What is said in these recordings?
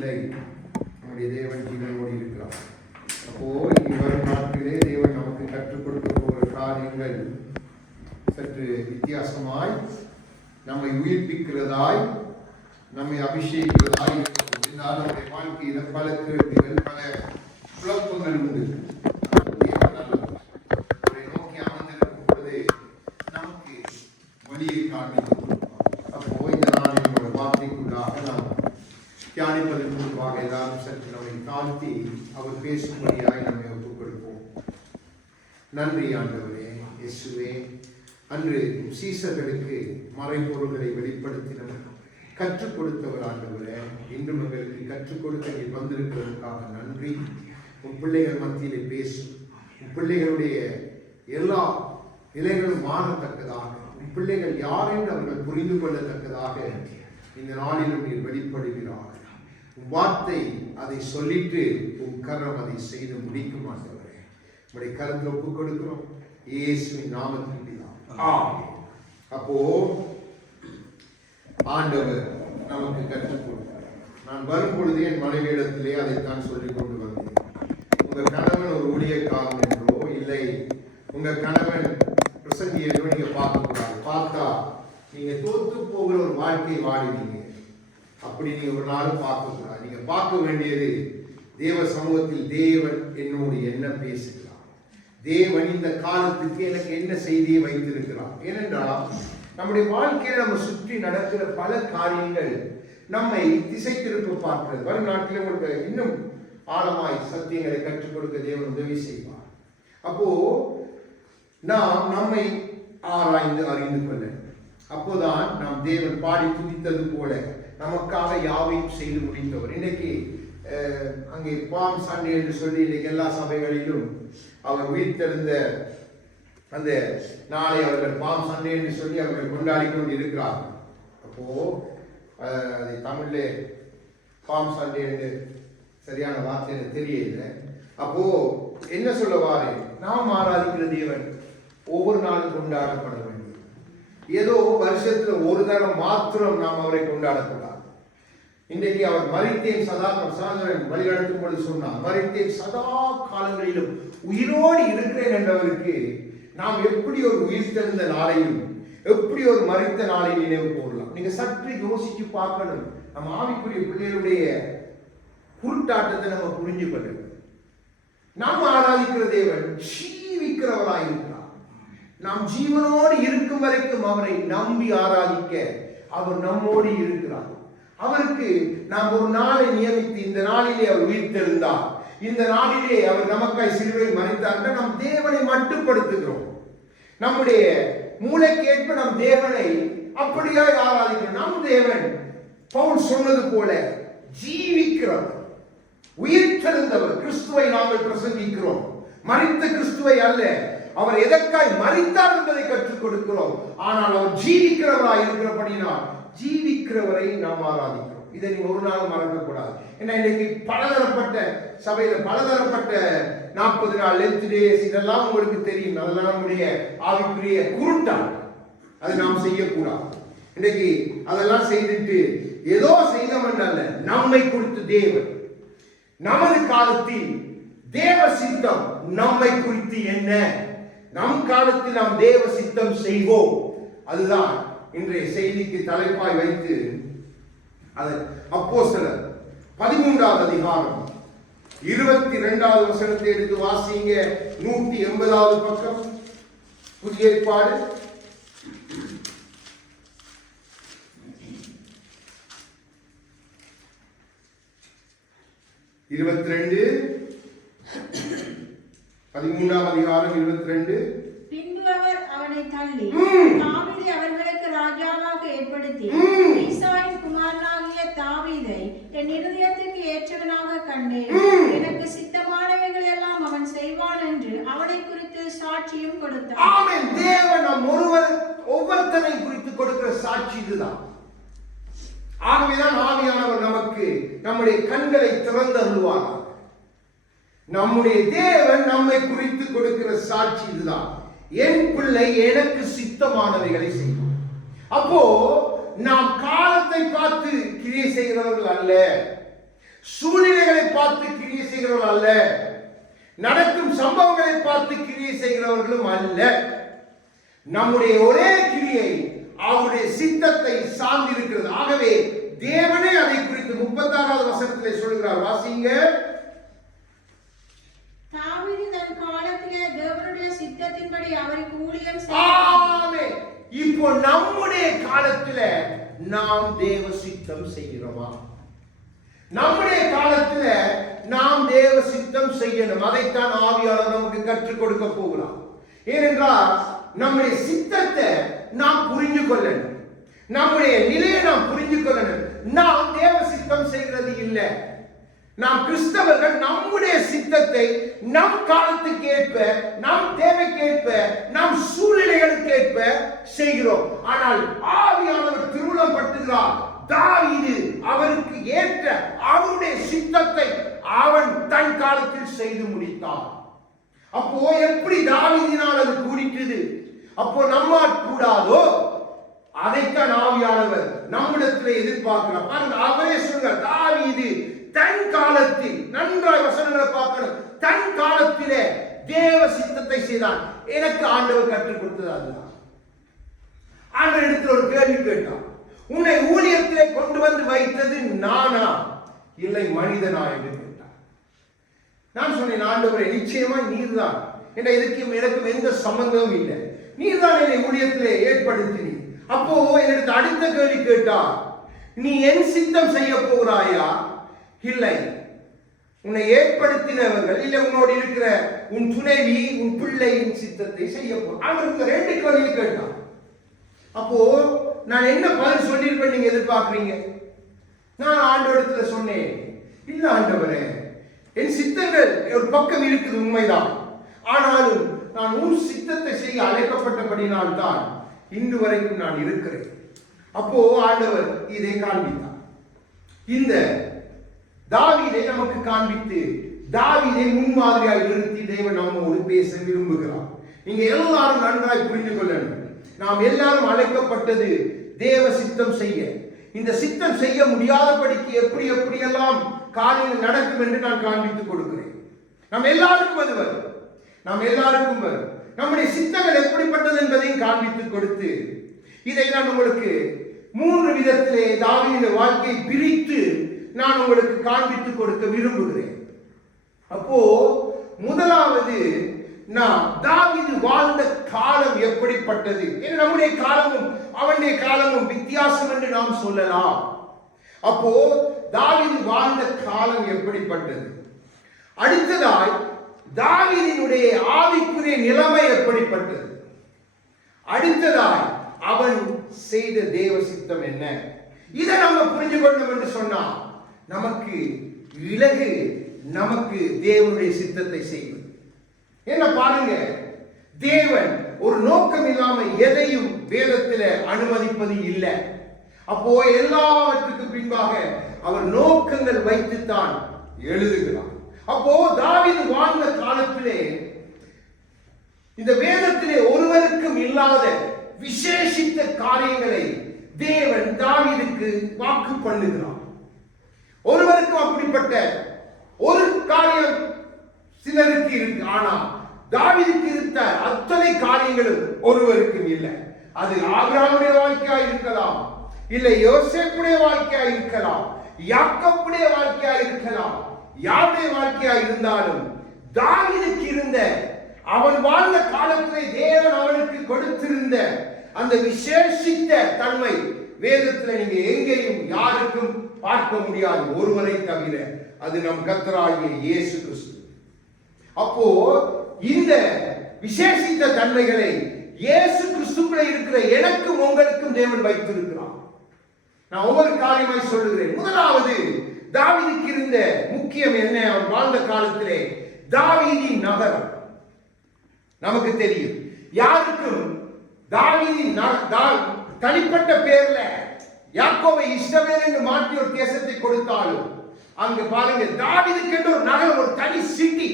இல்லை. நம்முடைய தேவன் ஜீவனோடு இருக்கிறார். அப்போ இனி வரும் நாட்களே தேவன் நமக்கு கற்றுக் கொடுக்க போகிற காரியங்கள் சற்று வித்தியாசமாய், நம்மை உயிர்ப்பிக்கிறதாய், நம்மை அபிஷேகிக்கிறதாய் இருக்கும். இருந்தாலும் நம்முடைய வாழ்க்கையில பல கேள்விகள், பல குழப்பங்கள் உண்டு. அவரை நோக்கி அமர்ந்திருக்கும் பொழுது நமக்கு வழியை காண்பித்து அப்போ இந்த நாளின் வார்த்தைக்குள்ளாக நாம் தியானிப்பதற்கு முன்பாக எல்லாரும் சற்று நம்மை தாழ்த்தி அவர் பேசும்படியாய் நம்மை ஒப்புக் கொடுப்போம். நன்றி ஆண்டவரே இயேசுவே. அன்று சீசர்களுக்கு மறைபொருள்களை வெளிப்படுத்தினவர், கற்றுக் கொடுத்தவர் ஆண்டவரே. இன்றும் எங்களுக்கு கற்றுக் கொடுக்க நீ வந்திருக்கிறதுக்காக நன்றி. உன் பிள்ளைகள் மத்தியிலே பேசும். உன் பிள்ளைகளுடைய எல்லா நிலைகளும் மாறத்தக்கதாக, உன் பிள்ளைகள் யார் என்று அவர்கள் புரிந்து கொள்ளத்தக்கதாக இந்த நாளிலும் நீர் வெளிப்படுகிறார். உன் வார்த்தை அதை சொல்லிட்டு உன் கரம் அதை செய்து முடிக்கும் ஆண்டவரே. உங்களுடைய கரத்தில் ஒப்புக் கொடுக்கிறோம் இயேசுவின் நாமத்தில். அப்போ ஆண்டவர் நமக்கு கற்றுக் கொடுத்தார். நான் வரும் பொழுது என் மனைவியிடத்திலே அதைத்தான் சொல்லிக் கொண்டு வந்தேன். உங்க கணவன் ஒரு ஊழியக்காரன் என்றோ, இல்லை உங்க கணவன் பிரசங்கி என்றோ நீங்க பார்க்கக்கூடாது. பார்த்தா நீங்க தோத்து போகிற ஒரு வாழ்க்கை வாழினீங்க. அப்படி நீங்க ஒரு நாளும் பார்க்கக்கூடாது. நீங்க பார்க்க வேண்டியது தேவ சமூகத்தில் தேவன் என்னோடு என்ன பேசுகிறார், தேவன் இந்த காலத்துக்கு எனக்கு என்ன செய்தியை வைத்திருக்கிறார். ஏனென்றால் நம்முடைய வாழ்க்கையில் நம்ம சுற்றி நடக்கிற பல காரியங்கள் நம்மை திசை திருப்ப பார்க்கிறது. வரும் நாட்களில் உங்களுக்கு இன்னும் ஆழமாய் சத்தியங்களை கற்றுக் கொடுக்க தேவன் உதவி செய்வார். அப்போ நாம் நம்மை ஆராய்ந்து அறிந்து கொள்ள, அப்போதான் நாம் தேவன் பாடி துதித்தது போல நமக்காக யாவையும் செய்து முடித்தவர். இன்னைக்கு அங்கே பாம் சண்டே என்று சொல்லி இன்னைக்கு எல்லா சபைகளிலும் அவர் உயிர்த்தெழுந்த அந்த நாளை அவர்கள் பாம் சண்டே என்று சொல்லி அவர்கள் கொண்டாடி கொண்டு இருக்கிறார்கள். அப்போ அதை தமிழ்ல பாம் சண்டே என்று சரியான வார்த்தை எனக்கு தெரியல. அப்போ என்ன சொல்லவாரு, நாம் ஆராதிக்கிற தேவன் ஒவ்வொரு நாளும் கொண்டாடப்பட வேண்டியது. ஏதோ வருஷத்துல ஒரு தரம் மாத்திரம் நாம் அவரை கொண்டாடக்கூடாது. இன்றைக்கு அவர் மரித்தேன் சதா வழிநடத்தும் பொழுது சொன்னார், மரித்தேன் சதா காலங்களிலும் உயிரோடு இருக்கிறேன் என்றவருக்கு நாம் எப்படி ஒரு உயிர்த்தெழுந்த நாளையும் எப்படி ஒரு மரித்த நாளையும் நினைவு கூறலாம். நீங்க சற்று யோசிச்சு பார்க்கணும். நம்ம ஆவிக்குரிய பிள்ளைகளுடைய குருட்டாட்டத்தை நம்ம புரிஞ்சு கொள்ளணும். நாம் ஆராதிக்கிற தேவன் ஜீவிக்கிறவராய் இருக்கிறார். நாம் ஜீவனோடு இருக்கும் வரைக்கும் அவரை நம்பி ஆராதிக்க அவர் நம்மோடு இருக்கிறார். அவருக்கு நாம் ஒரு நாளை நியமித்து, இந்த நாளிலே அவர் உயிர்த்தெழுந்தார், இந்த நாளிலே அவர் நமக்காய் சிலுவையில் மரித்தார், நம் தேவனை மட்டுப்படுத்துகிறோம். நம்முடைய மூளைக்கேற்ப நம் தேவனை அப்படியாய் ஆராதிக்கிறோம். நம் தேவன் பவுல் சொன்னது போல ஜீவிக்கிறவர், உயிர்த்தெழுந்தவர். கிறிஸ்துவை நாங்கள் பிரசங்கிக்கிறோம், மரித்த கிறிஸ்துவை அல்ல. அவர் எதற்காய் மரித்தார் என்பதை கற்றுக் கொடுக்கிறோம். ஆனால் அவர் ஜீவிக்கிறவராய் இருக்கிறபடினால் ஜீவிக்கிறவரை நாம் ஆராதிக்கிறோம். இதை நீங்க ஒரு நாள் மறக்கக்கூடாது. ஏன்னா இன்னைக்கு பலதரப்பட்ட சபையில பலதரப்பட்ட 40 நாள் லென்த் டேஸ் இதெல்லாம் உங்களுக்கு தெரியும். அதெல்லாம் நம்முடைய ஆவிக்குரிய குருட்டால் அது நாம் செய்யக்கூடாது. இன்னைக்கு அதெல்லாம் செய்துட்டு ஏதோ செய்தவன் அல்ல, நம்மை குறித்து தேவன் நமது காலத்தில் தேவ சித்தம் நம்மை குறித்து என்ன, நம் காலத்தில் நாம் தேவ சித்தம் செய்வோம். அதுதான் இன்றைய செய்திக்கு தலைப்பாய் வைத்து அது அப்போஸ்தலர் 13வது அதிகாரம் 22வது வசனத்தை எடுத்து வாசிங்க. 180வது பக்கம் புதிய ஏற்பாடு. இருபத்தி 13வது அதிகாரம் 22. பின்பு அவர் அவனை தள்ளி தாவீதை அவர்களுக்கு ராஜாவாக ஏற்படுத்தி ஈசாயின் குமாரனாகிய தாவீதை என் இருதயத்துக்கு ஏற்றவனாக கண்டேன், எனக்கு சித்தமானவைகள் எல்லாம் அவன் செய்வான் என்று அவனை குறித்து சாட்சியும் கொடுத்தார். ஆமென். தேவன் நம் ஒவ்வொருத்தனை குறித்து கொடுக்கிற சாட்சி இதுதான். ஆகவேதான் ஆவியானவர் நமக்கு நம்முடைய கண்களை திறந்தருள்வார். நம்முடைய தேவன் நம்மை குறித்து கொடுக்கிற சாட்சி இதுதான். என் பிள்ளை எனக்கு சித்தமானவைகளை செய்வார். அப்போ நாம் காலத்தை பார்த்து கிரியை செய்கிறவர்கள் அல்ல, சூழ்நிலைகளை பார்த்து கிரியை செய்கிறவர்கள் அல்ல, நடக்கும் சம்பவங்களை பார்த்து கிரியை செய்கிறவர்களும் அல்ல. நம்முடைய ஒரே கிரியை அவருடைய சித்தத்தை சார்ந்திருக்கிறது. ஆகவே தேவனே அதை குறித்து 36வது வசனத்திலே சொல்கிறார். வாசிங்க. தாவீது தன் காலத்திலே தேவனுடைய சித்தத்தின்படி அவருக்கு ஊழியம் ஆமென். இப்போ நம்முடைய காலத்துல நாம் தேவ சித்தம் செய்கிறோமா? நம்முடைய காலத்துல நாம் தேவ சித்தம் செய்யணும். அதைத்தான் ஆவியானவர் நமக்கு கற்றுக் கொடுக்க போகிறார். ஏனென்றால் நம்முடைய சித்தத்தை நாம் புரிந்து கொள்ளணும், நம்முடைய நிலையை நாம் புரிந்து கொள்ளணும். நாம் தேவ சித்தம் செய்கிறது இல்லை. நாம் கிறிஸ்தவர்கள் நம்முடைய சித்தத்தை நம் காலத்துக்கு ஏற்ப, நம் தேவைக்கேற்ப, நம் சூழ்நிலைகளுக்கு ஏற்ப செய்கிறோம். ஆனால் ஆவியானவர் திருவுளம் படுத்துகிறார். தாவீது அவருக்கு ஏற்ற அவருடைய சித்தத்தை அவன் தன் காலத்தில் செய்து முடித்தான். அப்போ எப்படி தாவீதினால் அது கூடிட்டது? அப்போ நம்மால் கூடாதோ? அதைத்தான் ஆவியானவர் நம்மிடத்திலே எதிர்பார்க்கிறார். பாருங்க, அவரே சொல்கிறார், தாவீது தன் காலத்தில், நன்றாய் வசனங்களை பார்க்கணும், தன் காலத்திலே தேவ சித்தத்தை செய்தான். எனக்கு ஆண்டவர் கற்றுக் கொடுத்தது அதுதான். ஆண்டவர் இடத்துல ஒரு கேள்வி கேட்டான், உன்னை ஊழியத்திலே கொண்டு வந்து வைத்தது நானா இல்லை மனிதனா என்று கேட்டார். நான் சொன்னேன், ஆண்டவரே நிச்சயமா நீர்தான், இதுக்கும் எனக்கும் எந்த சம்பந்தமும் இல்லை, நீர்தான் என்னை ஊழியத்திலே ஏற்படுத்தினீர். அப்போ என்னிடத்து அடுத்த கேள்வி கேட்டார், நீ என் சித்தம் செய்ய போகிறாயா இல்லை உன்னை ஏற்படுத்தினவர்கள் இல்லை உன்னோடு இருக்கிற உன் துணைவி உன் பிள்ளையின் சித்தத்தை செய்ய போற? ரெண்டு கேள்வி கேட்டான். அப்போ நான் என்ன பதில் சொல்லியிருப்பேன் நீங்க எதிர்பார்க்கிறீங்க? நான் ஆண்டவரிடத்துல சொன்னேன், இல்ல ஆண்டவரே, என் சித்தங்கள் ஒரு பக்கம் இருக்குது உண்மைதான், ஆனாலும் நான் உன் சித்தத்தை செய்ய அழைக்கப்பட்டபடினால் தான் இன்று வரைக்கும் நான் இருக்கிறேன். அப்போ ஆண்டவர் இதை காண்பித்தார். இந்த தாவீதை நமக்கு காண்பித்து தாவீதை முன்மாதிரியாக நிறுத்தி தேவன் நம்மோடு பேச விரும்புகிறார். நீங்க எல்லாரும் நன்றாய் புரிந்து கொள்ளணும், நாம் எல்லாரும் அழைக்கப்பட்டது தேவ சித்தம் செய்ய. இந்த சித்தம் செய்ய முடியாதபடிக்கு எப்படி எப்படியெல்லாம் காரியங்கள் நடக்கும் என்று நான் காண்பித்துக் கொடுக்கிறேன். நாம் எல்லாருக்கும் அது வரும், நாம் எல்லாருக்கும் வரும். நம்முடைய சித்தங்கள் எப்படிப்பட்டது என்பதையும் காண்பித்துக் கொடுத்து, இதை நான் உங்களுக்கு 3 விதத்திலே தாவீதின் வாழ்க்கையை பிரித்து நான் உங்களுக்கு காண்பித்துக் கொடுக்க விரும்புகிறேன். அப்போ முதலாவது, நாம் தாவீது வாழ்ந்த காலம் எப்படிப்பட்டது? நம்முடைய காலமும் அவனுடைய காலமும் வித்தியாசம் என்று நாம் சொல்லலாம். அப்போ தாவீது வாழ்ந்த காலம் எப்படிப்பட்டது? அடுத்ததாய் தாவீதினுடைய ஆவிக்குரிய நிலைமை எப்படிப்பட்டது? அடுத்ததாய் அவன் செய்த தேவ சித்தம் என்ன? இதை நம்ம புரிஞ்சு கொண்டோம் என்று சொன்னா நமக்கு இலகு, நமக்கு தேவனுடைய சித்தத்தை செய்வது. என்ன பாருங்க, தேவன் ஒரு நோக்கம் இல்லாம எதையும் வேதத்தில் அனுமதிப்பது இல்லை. அப்போ எல்லாவற்றுக்கு பின்பாக அவர் நோக்கங்கள் வைத்துத்தான் எழுதுகிறார். அப்போ தாவீது வாழ்ந்த காலத்திலே இந்த வேதத்திலே ஒருவருக்கும் இல்லாத விசேஷித்த காரியங்களை தேவன் தாவீதுக்கு வாக்கு பண்ணுகிறார். ஒருவருக்கும் அப்படிப்பட்ட ஒரு காரியம் சிலருக்கு இருக்கு, ஆனா தாவீதுக்கு இருந்த அத்தனை காரியங்களும் ஒருவருக்கும் இல்லை. அது ஆபிரகாமுடைய வாழ்க்கையா இருக்கலாம், இல்லை யோசேப்புடைய வாழ்க்கையா இருக்கலாம், யாக்கோபுடைய வாழ்க்கையா இருக்கலாம், யாருடைய வாழ்க்கையா இருந்தாலும் தாவீதுக்கு இருந்த, அவன் வாழ்ந்த காலத்திலே தேவன் அவனுக்கு கொடுத்திருந்த அந்த விசேஷித்த தன்மை வேதத்தில் நீங்க எங்கேயும் யாருக்கும் பார்க்க முடியாது, ஒருவரை தவிர, அது நம் கர்த்தராகிய இயேசு கிறிஸ்து. அப்போ இந்த விசேஷித்த தன்மைகளை இயேசு கிறிஸ்துக்குள்ளே இருக்கிற எனக்கும் உங்களுக்கும் தேவன் வைத்திருக்கிறார். நான் ஒவ்வொரு காரியமாய் சொல்லுகிறேன். முதலாவது, தாவீதுக்கு இருந்த முக்கியம் என்ன? அவன் வாழ்ந்த காலத்திலே தாவீதின் நகரம் நமக்கு தெரியும். யாருக்கும் தாவீதின் தனிப்பட்ட பேர்ல யாக்கோபை இஸ்ரவேல் என்று மாற்றி ஒரு தேசத்தை கொடுத்தாலும் அங்க பாருங்க, தாவீதுக்கு என்று ஒரு நகரம், ஒரு தனி சிட்டி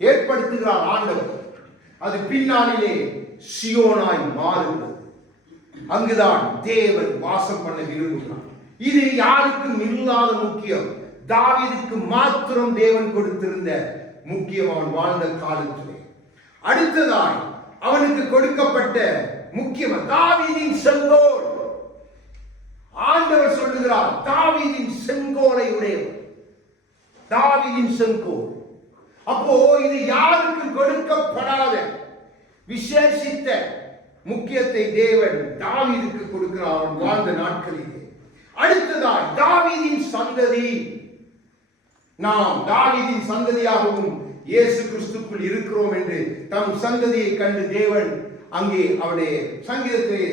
ஏற்படுத்துகிறார் ஆண்டவர். அது பின்னாளிலே சியோனாய் மாறுகிறது. அங்குதான் தேவன் வாசம் பண்ண விரும்புகிறார். இது யாருக்கும் இல்லாத முக்கியம். தாவீதுக்கு மாத்திரம் தேவன் கொடுத்திருந்த முக்கியம் அவன் வாழ்ந்த காலத்திலே. அடுத்ததாய் அவனுக்கு கொடுக்கப்பட்ட முக்கியம் தாவீதின் செங்கோல். ஆண்டவர் சொல்லுகிறார், தாவீதின் செங்கோலை உடையவர், தாவீதின் செங்கோல். அப்போ இது யாருக்கு கொடுக்கப்படாத விசேஷித்த முக்கியத்தை தேவன் தாவீதுக்கு கொடுக்கிறார் அவன் வாழ்ந்த நாட்களிலே. அடுத்ததாய் தாவீதின் சந்ததி. நாம் தாவீதின் சந்ததியாகவும் இயேசு கிறிஸ்துக்குள் இருக்கிறோம் என்று தம் சந்ததியை கண்டு தேவன் அங்கே அவருடைய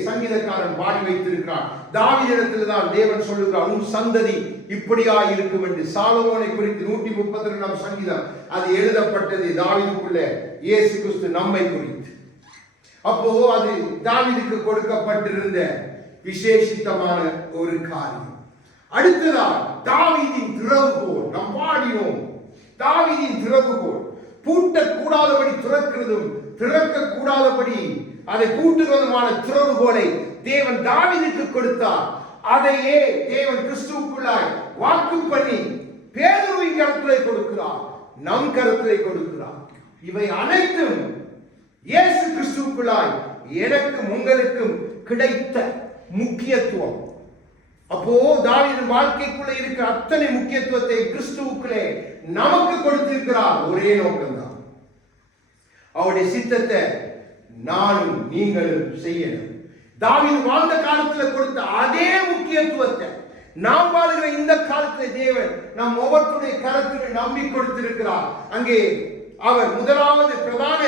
சங்கீதக்காரன் பாடி வைத்திருக்கிறார். தாவீதிடத்தில் தான் தேவன் சொல்லுகிறார், உன் சந்ததி இப்படியா இருக்கும் என்று. சாலமோனை குறித்து 132 சங்கீதம் அது எழுதப்பட்டது தாவீதுக்குள்ள இயேசு கிறிஸ்து நம்மை குறித்து. அப்போ அது தாவீதுக்கு கொடுக்கப்பட்டிருந்த விசேஷித்தமான ஒரு காரியம். அடுத்ததாக தாவீதின் திறவுகோல். நாம் பாடினோம், தாவீதின் திறவுகோல். பூட்டக்கூடாதபடி திறக்கிறதும் திறக்க கூடாதபடி அதை பூட்டுவதுமான திறவுகோலை தேவன் தாவீதுக்கு கொடுத்தார். அதையே தேவன் கிறிஸ்துவுக்குள்ளாய் வாக்கு பண்ணி பேதுருவின் கருத்திலே கொடுக்கிறார், நம் கருத்திலே கொடுக்கிறார். இவை அனைத்தும் இயேசு கிறிஸ்துவுக்குள்ளாய் எனக்கும் உங்களுக்கும் கிடைத்த முக்கியத்துவம். அப்போ தாவீது வாழ்க்கைக்குள்ளே இருக்கிற அத்தனை முக்கியத்துவத்தை கிறிஸ்துவுக்குள்ளே நமக்கு கொடுத்திருக்கிறார். ஒரே நோக்கம்தான், அவருடைய சித்தத்தை நானும் நீங்களும் செய்யணும். தாவீது வாழ்ந்த காலத்தில் கொடுத்த அதே முக்கியத்துவத்தை நாம் வாழ்கிற இந்த காலத்தில் தேவன் நம் ஒவ்வொருடைய கருத்தில் நம்பி கொடுத்திருக்கிறார். அங்கே அவர் முதலாவது பிரதான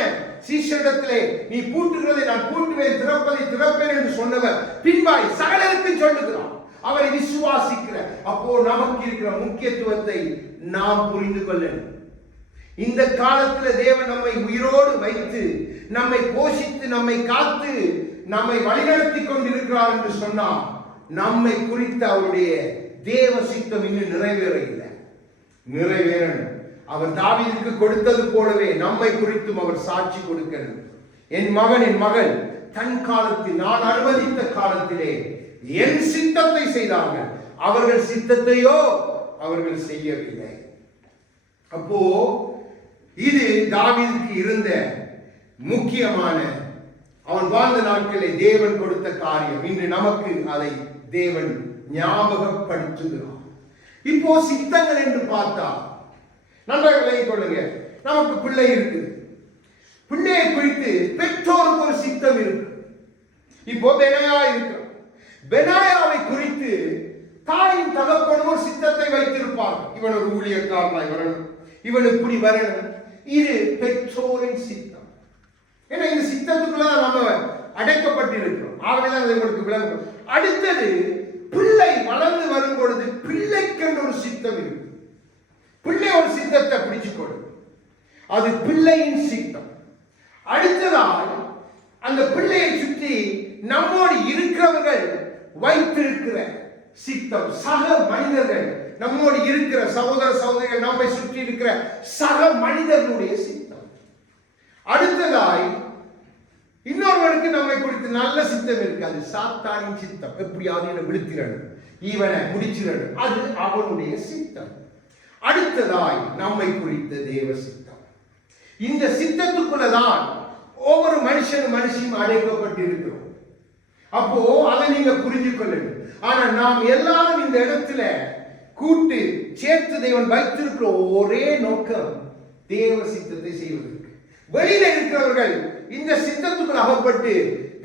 சீஷரிடத்திலே, நீ பூட்டுகிறதை நான் பூட்டுவேன், திறப்பதை திறப்பேன் என்று சொன்னவர் பின்பாய் சகலருக்கு சொல்லுகிறார். அவரை விசுவாசிக்கிற அப்போ நமக்கு இருக்கிற முக்கியத்துவத்தை நாம் புரிந்து கொள்ளணும். இந்த காலத்தில் தேவன் நம்மை உயிரோடு வைத்து நம்மை போஷித்து நம்மை காத்து நம்மை வழிநடத்தி கொண்டிருக்கிறார் என்று சொன்னால் நம்மை குறித்த அவருடைய தேவ சித்தம் இன்னும் நிறைவேற இல்லை, நிறைவேறணும். அவர் தாவீதுக்கு கொடுத்தது போலவே நம்மை குறித்தும் அவர் சாட்சி கொடுக்கணும். என் மகன் என் மகள் தன் காலத்தில், நான் அனுமதித்த காலத்திலே என் சித்தத்தை செய்தார்கள், அவர்கள் சித்தத்தையோ அவர்கள் செய்யவில்லை. அப்போ இது தாவீதுக்கு இருந்த முக்கியமான அவன் வாழ்ந்த நாட்களில் தேவன் கொடுத்த காரியம். இன்று நமக்கு அதை தேவன் ஞாபகப்படுத்துகிறார். இப்போ சித்தங்கள் என்று பார்த்தா நன்றாக கொள்ளுங்க, நமக்கு பிள்ளை இருக்கு, பிள்ளையை குறித்து பெற்றோருக்கு ஒரு சித்தம் இருக்கு. இப்போ பெனாயா இருக்கு, பெனாயாவை குறித்து தாயின் தகப்பனும் ஒரு சித்தத்தை வைத்திருப்பார். இவன் ஒரு ஊழியக்காரனாய் வரணும், இவன் இப்படி வரணும். இது பெற்றோரின் சித்தம். ஏன்னா இந்த சித்தத்துக்குள்ள நம்ம அடைக்கப்பட்டிருக்கிறோம். ஆகவேதான் அதை உங்களுக்கு விளங்கும். அடுத்தது பிள்ளை வளர்ந்து வரும் பொழுது பிள்ளைக்கென்று ஒரு சித்தம் இருக்கு. பிள்ளை ஒரு சித்தத்தை பிடிச்சுக்கொடு, அது பிள்ளையின் சித்தம். அடுத்ததால் அந்த பிள்ளையை சுற்றி நம்மோடு இருக்கிறவர்கள் வைத்திருக்கிற சித்தம், சக மனிதர்கள், நம்மோடு இருக்கிற சகோதர சகோதரிகள், நம்மை சுற்றி இருக்கிற சக மனிதர்களுடைய சித்தம். அடுத்ததாய் இன்னொருவனுக்கு நம்மை குறித்து நல்ல சித்தம் இருக்கு, அது சாத்தானின் சித்தம். எப்படியாவது என்னை விழுத்திரணும், இவனை முடிச்சிடணும், அது அவனுடைய சித்தம். அடுத்ததாய் நம்மை குறித்த தேவ சித்தம். இந்த சித்தத்துக்குள்ளதான் ஒவ்வொரு மனுஷனும் மனுஷியும் அடைக்கப்பட்டிருக்கிறோம். அப்போ அதை நீங்க புரிஞ்சு கொள்ளணும். ஆனா நாம் எல்லாரும் இந்த இடத்துல கூட்டு சேர்த்து தேவன் வைத்திருக்கிற ஒரே நோக்கம் தேவ சித்தத்தை செய்வதற்கு. வெளியில இருக்கிறவர்கள் இந்த சித்தத்துக்குள் அகப்பட்டு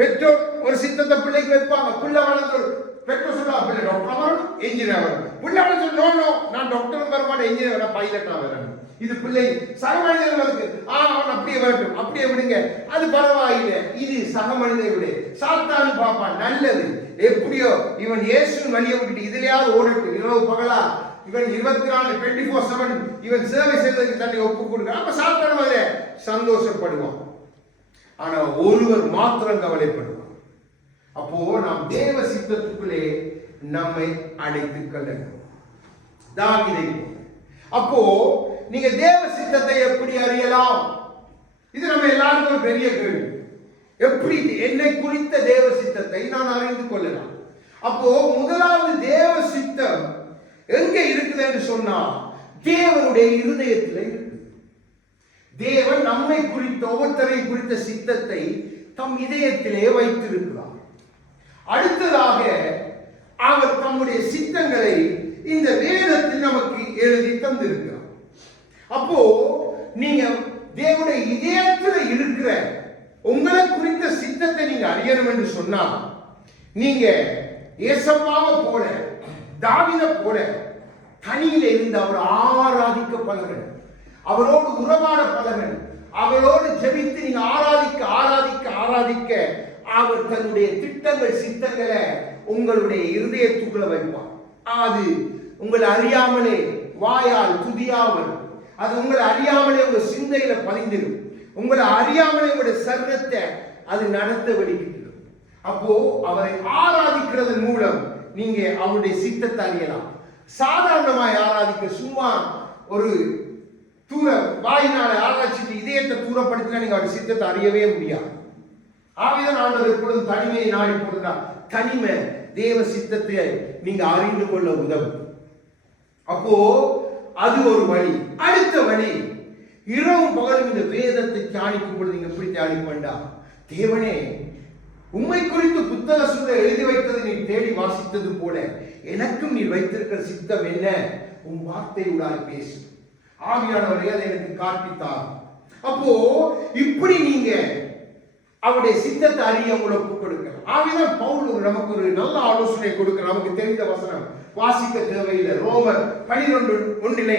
பெற்றோர் ஒரு சித்தத்தை பிள்ளைக்கு வைப்பாங்க. பிள்ளை வளர்ந்து பெற்றோர் சொல்லுவா, பிள்ளை டாக்டர் வரணும், என்ஜினியர் வரணும். பிள்ளை வளர்ந்து நோ நான் டாக்டர் வர மாட்டேன், என்ஜினியர் வர, பைலட்டா வரணும். இது பிள்ளை சக மனிதர்களுக்கு அவன் அப்படியே வரட்டும், அப்படியே விடுங்க, அது பரவாயில்லை. இது சக மனிதர்களுடைய சாத்தானு பாப்பான் நல்லது, எப்படியோ இவன் இயேசுவின் வழியை விட்டுட்டு இதுலயாவது ஓடட்டும், இரவு பகலா இவன் 24/7 இவன் சேவை செய்வதற்கு தன்னை ஒப்பு கொடுக்க, அப்ப சாத்தான அதிலே சந்தோஷப்படுவான். ஆனா ஒருவர் மாத்திரம் கவலைப்படுவான். அப்போ நாம் தேவ சித்தத்துக்குள்ளே நம்மை அடைத்துக் கொள்ளணும். தாவீதை அப்போ நீங்க தேவ சித்தத்தை எப்படி அறியலாம்? இது நம்ம எல்லாருக்கும் ஒரு பெரிய கேள்வி. எப்படி என்னை குறித்த தேவ சித்தத்தை நான் அறிந்து கொள்ளலாம்? அப்போ முதலாவது தேவ சித்தம் எங்க இருக்குது என்று சொன்னா தேவனுடைய இருதயத்தில் இருக்குது. தேவன் நம்மை குறித்த ஒவ்வொருத்தரை குறித்த சித்தத்தை தம் இதயத்திலே வைத்திருக்கிறார். அடுத்ததாக அவர் தம்முடைய சித்தங்களை இந்த வேதத்தில் நமக்கு எழுதி தந்திருக்கிறார். அப்போ நீங்க தேவனுடைய இதயத்தில் இருக்கிற உங்களை குறித்த சித்தத்தை நீங்க அறியணும் என்று சொன்னா நீங்க ஏசப்பாவை போல தாவீதை போல தனியில இருந்து அவர் ஆராதிக்க பழகணும், அவரோடு உறவாட பழகணும், அவரோடு ஜெபித்து நீங்க ஆராதிக்க ஆராதிக்க ஆராதிக்க அவர் தன்னுடைய திட்டங்கள் சித்தங்களை உங்களுடைய இருதயத்துக்குள்ள வைப்பார். அது உங்களை அறியாமலே வாயால் துதியாமல், அது உங்களை அறியாமலே உங்க சிந்தையில பதிந்திடும், உங்களை அறியாமலே உங்களுடைய சர்வத்தை அது நடத்த வெளிக்கிடும். அப்போ அவரை ஆராதிக்கிறதன் மூலம் நீங்க அவருடைய சித்தத்தை அறியலாம். சாதாரணமாய் ஆராதிக்க சும்மா ஒரு தூர வாயினால ஆராய்ச்சிட்டு இதயத்தை தூரப்படுத்தினா நீங்க அவர் சித்தத்தை அறியவே முடியாது. ஆவிதான் ஆண்டவர் எப்பொழுதும் தனிமையை நாடி போடுறார். தனிமை தேவ சித்தத்தை நீங்க அறிந்து கொள்ள உதவும். அப்போ அது ஒரு வழி. அடுத்த வழி, இரவும் பகலும் இந்த வேதத்தை தியானிக்கும் பொழுது நீங்க எப்படி தியானிக்க வேண்டாம். தேவனே, உம்மை குறித்து புத்தக சுத்த எழுதி வைத்தது நீ தேடி வாசித்தது போல எனக்கும் நீ வைத்திருக்கிற சித்தம் என்ன? உன் வார்த்தையுடாய் பேசு. ஆவியானவரே அதை எனக்கு காண்பித்தார். அப்போ இப்படி நீங்க அவருடைய சித்தத்தை அறிய உங்களை ஒப்புக் கொடுக்கலாம். ஆவிதான் பவுல் நமக்கு ஒரு நல்ல ஆலோசனை கொடுக்க, நமக்கு தெரிந்த வசனம் வாசிக்க தேவையில்லை. ரோமர் 12:1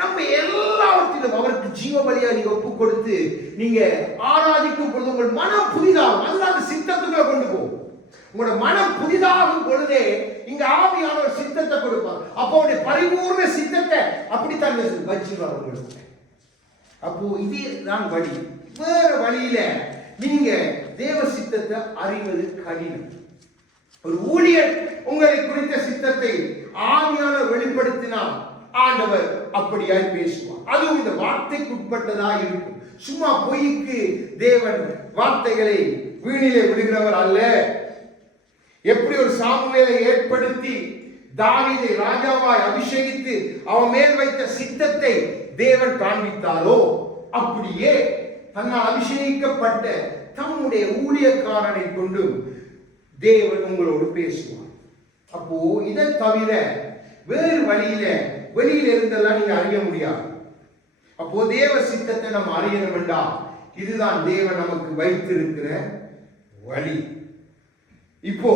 நம்ம எல்லாவற்றிலும் அவருக்கு ஜீவ பலியா நீங்க ஒப்பு கொடுத்து நீங்க ஆராதிக்கும் பொழுது உங்கள் மனம் புதிதாகும். அதுதான் சித்தத்துக்குள்ள கொண்டு போகும். உங்களோட மனம் புதிதாகும் பொழுதே இங்க ஆவியானவர் சித்தத்தை கொடுப்பார். அப்போ அவருடைய பரிபூர்ண சித்தத்தை அப்படித்தான் வச்சுருவார் உங்களுக்கு. அப்போ இதுதான் வழி. வேற வழியில நீங்க தேவ சித்தத்தை அறிவது கடினம். ஒரு ஊழியர் உங்களை குறித்த சித்தத்தை ஆவியானவர் வெளிப்படுத்தினால் ஆண்டவர் அப்படியாய் பேசுவார். அதுவும் இந்த வார்த்தைக்கு உட்பட்டதா இருக்கும். சும்மா பொய்க்கு தேவன் வார்த்தைகளை வீணிலே விடுகிறவர் அல்ல. எப்படி ஒரு சாமுவேலை ஏற்படுத்தி தாவீதை ராஜாவாய் அபிஷேகித்து அவன் மேல் வைத்த சித்தத்தை தேவன் காண்பித்தாரோ அப்படியே தன்னால் அபிஷேகிக்கப்பட்ட தம்முடைய ஊழியக்காரனை கொண்டு தேவன் உங்களோடு பேசுவார். அப்போ இதை தவிர வேறு வெளியில இருந்தெல்லாம் நீங்க அறிய முடியாது. அப்போ தேவ சித்தத்தை நம்ம அறியணும் என்றால் இதுதான் தேவன் நமக்கு வைத்திருக்கிற வழி. இப்போ